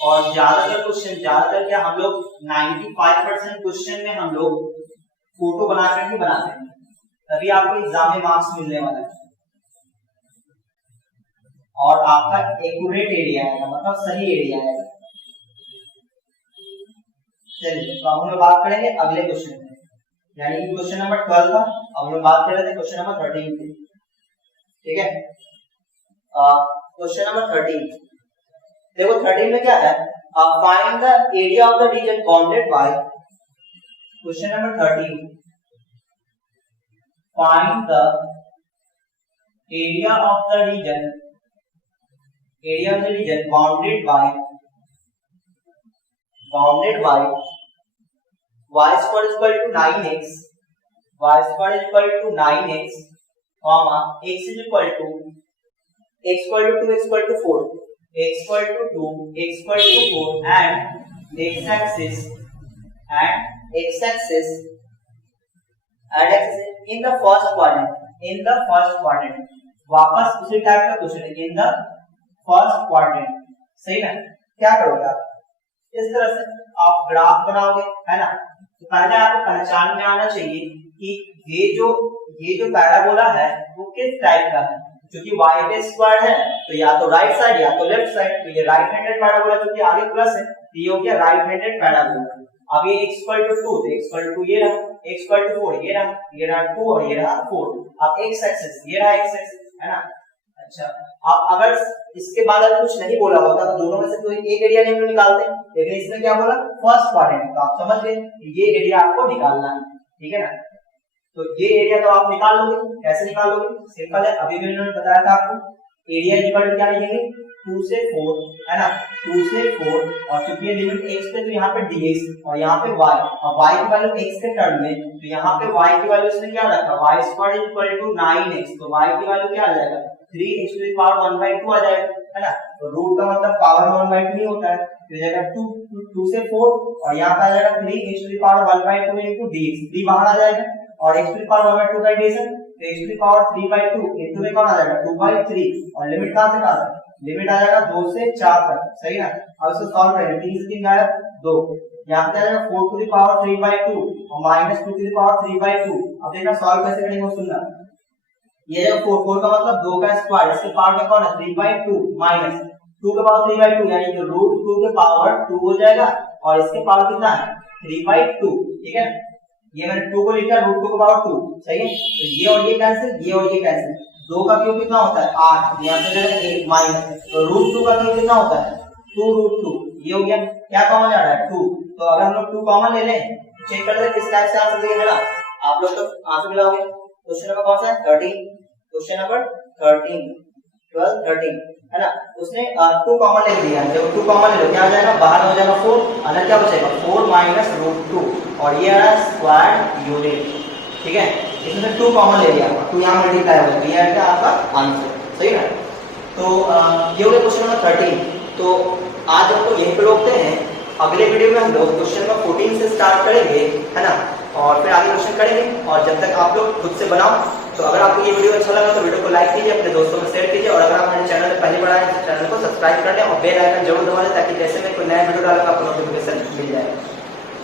और ज्यादातर क्या हम लोग 95% क्वेश्चन में हम लोग फोटो बनाकर ही बनाते हैं, तभी आपको एग्जाम में मार्क्स मिलने वाला है। और आपका एक्यूरेट एरिया आएगा, मतलब सही एरिया आएगा। चलिए, तो अब हम लोग बात करेंगे अगले क्वेश्चन में, यानी कि क्वेश्चन नंबर 12 था, अब हम लोग बात कर रहे थे क्वेश्चन नंबर 13 पे। ठीक है, क्वेश्चन नंबर 13 देखो, 13 में क्या है, find the area of the region bounded bye, question number 13, find the area of the region bounded by y square is equal to 9x, comma x is equal to 2, x equal to 4, x equal to 2, x equal to 4, and x axis in the first quadrant, वापस उसी type का question है, in the first quadrant. सही ना, क्या करोगे आप, इस तरह से आप ग्राफ बनाओगे, है ना। तो पहले आपको पहचान में आना चाहिए कि ये जो पैराबोला है वो किस टाइप का है, क्योंकि y के स्क्वायर है तो या तो राइट साइड या तो लेफ्ट साइड, तो ये राइट हैंडेड पैराबोला, क्योंकि आगे प्लस है तो ये हो गया राइट हैंडेड पैराबोला। अब ये x equal to 2, तो x equal to ये रहा, x equal to 4 ये रहा 2 और ये रहा 4। अब x एक्सिस ये रहा x एक्सिस, है ना। अच्छा, अब अगर इसके बाद अगर कुछ नहीं बोला होता तो दोनों में से कोई एक एरिया नहीं निकालते, लेकिन इसने क्या बोला फर्स्ट क्वाड्रेंट, तो आप समझ गए ये एरिया आपको निकालना है। ठीक है ना, तो ये एरिया तो आप निकाल लोगे, कैसे निकालोगे, सिंपल है, अभी मैंने बताया था आपको, एरिया इक्वल टू क्या लिखेंगे 2 से 4, है ना, 2 से 4, और चूंकि ये लिमिट x पे तो यहाँ पे dx और यहाँ पे y, और y की वैल्यू x के टर्म में, तो यहाँ पे y की वैल्यू इसने क्या रखा, y square is equal to 9x, तो y की वैल्यू क्या आ जाएगा 3x टू द पावर 1/2 आ जाएगा, है ना। तो रूट का मतलब पावर में 1/2 नहीं होता है, तो जाएगा 2 से 4, और यहाँ पे आ जाएगा 3x to the power 1/2 into dx, 3 बाहर आ जाएगा, और x टू द पावर 1/2 का एडिशन, तो x to the power 3/2 into में कौन आ जाएगा 2/3, और लिमिट कहां से कहां तक, लिमिट आ जाएगा 2 से 4 तक। सही ना, अब इसको सॉल्व करेंगे, 3 से 3 आया 2, यहाँ पे आ जाएगा 4 टू द पावर 3/2 और -2 टू द पावर 3/2। अब देखना सॉल्व कैसे करेंगे, सुनना, ये जो 4 का मतलब 2 का स्क्वायर, इसके पावर में कौन है 3/2 माइनस 2 के पावर 3/2, यानी कि √2 के पावर 2 हो जाएगा, और इसके पावर कितना है 3/2। ठीक है, ये मैंने 2 को लिखा √2 के पावर 2, सही है। तो ये और ये कैंसिल, ये और ये कैंसिल, 2 का क्यूब कितना होता है 8, यहाँ पे जाएगा 1 माइनस, तो √2 का क्यूब कितना होता है 2√2, ये हो गया, क्या कॉमन जा रहा है 2, तो अगर हम लोग 2 कॉमन ले लें, चेक कर ले किस टाइप से आंसर देंगे, है ना। आप लोग तो आंसर मिलाओगे। क्वेश्चन नंबर कौन सा है 13, क्वेश्चन नंबर 13, 12 13, है ना। उसने 2 कॉमन ले लिया, जब 2 कॉमन ले लो क्या आ जाएगा, बाहर हो जाएगा 4, अंदर क्या बचेगा 4 माइनस √2, और ये आ रहा है स्क्वायर यूनिट। ठीक है, इसमें 2 कॉमन ले लिया, 2 यहाँ मल्टीप्लाई हो गया, ये है आपका आंसर। सही है, तो ये हो गया क्वेश्चन नंबर 13। तो आज हम लोग यहीं पे रोकते हैं, अगले वीडियो में हम लोग क्वेश्चन नंबर 14 से स्टार्ट करेंगे, है ना, और फिर आगे क्वेश्चन करेंगे। और जब तक आप लोग खुद से बनाओ। तो अगर आपको ये वीडियो अच्छा लगा तो वीडियो को लाइक कीजिए, अपने दोस्तों में शेयर कीजिए, और अगर आप हमारे चैनल में पहली बार आए तो चैनल को सब्सक्राइब कर लें और बेल आइकन जरूर दबा दें, ताकि जैसे मैं कोई नया वीडियो डालूंगा आपको नोटिफिकेशन मिल जाए।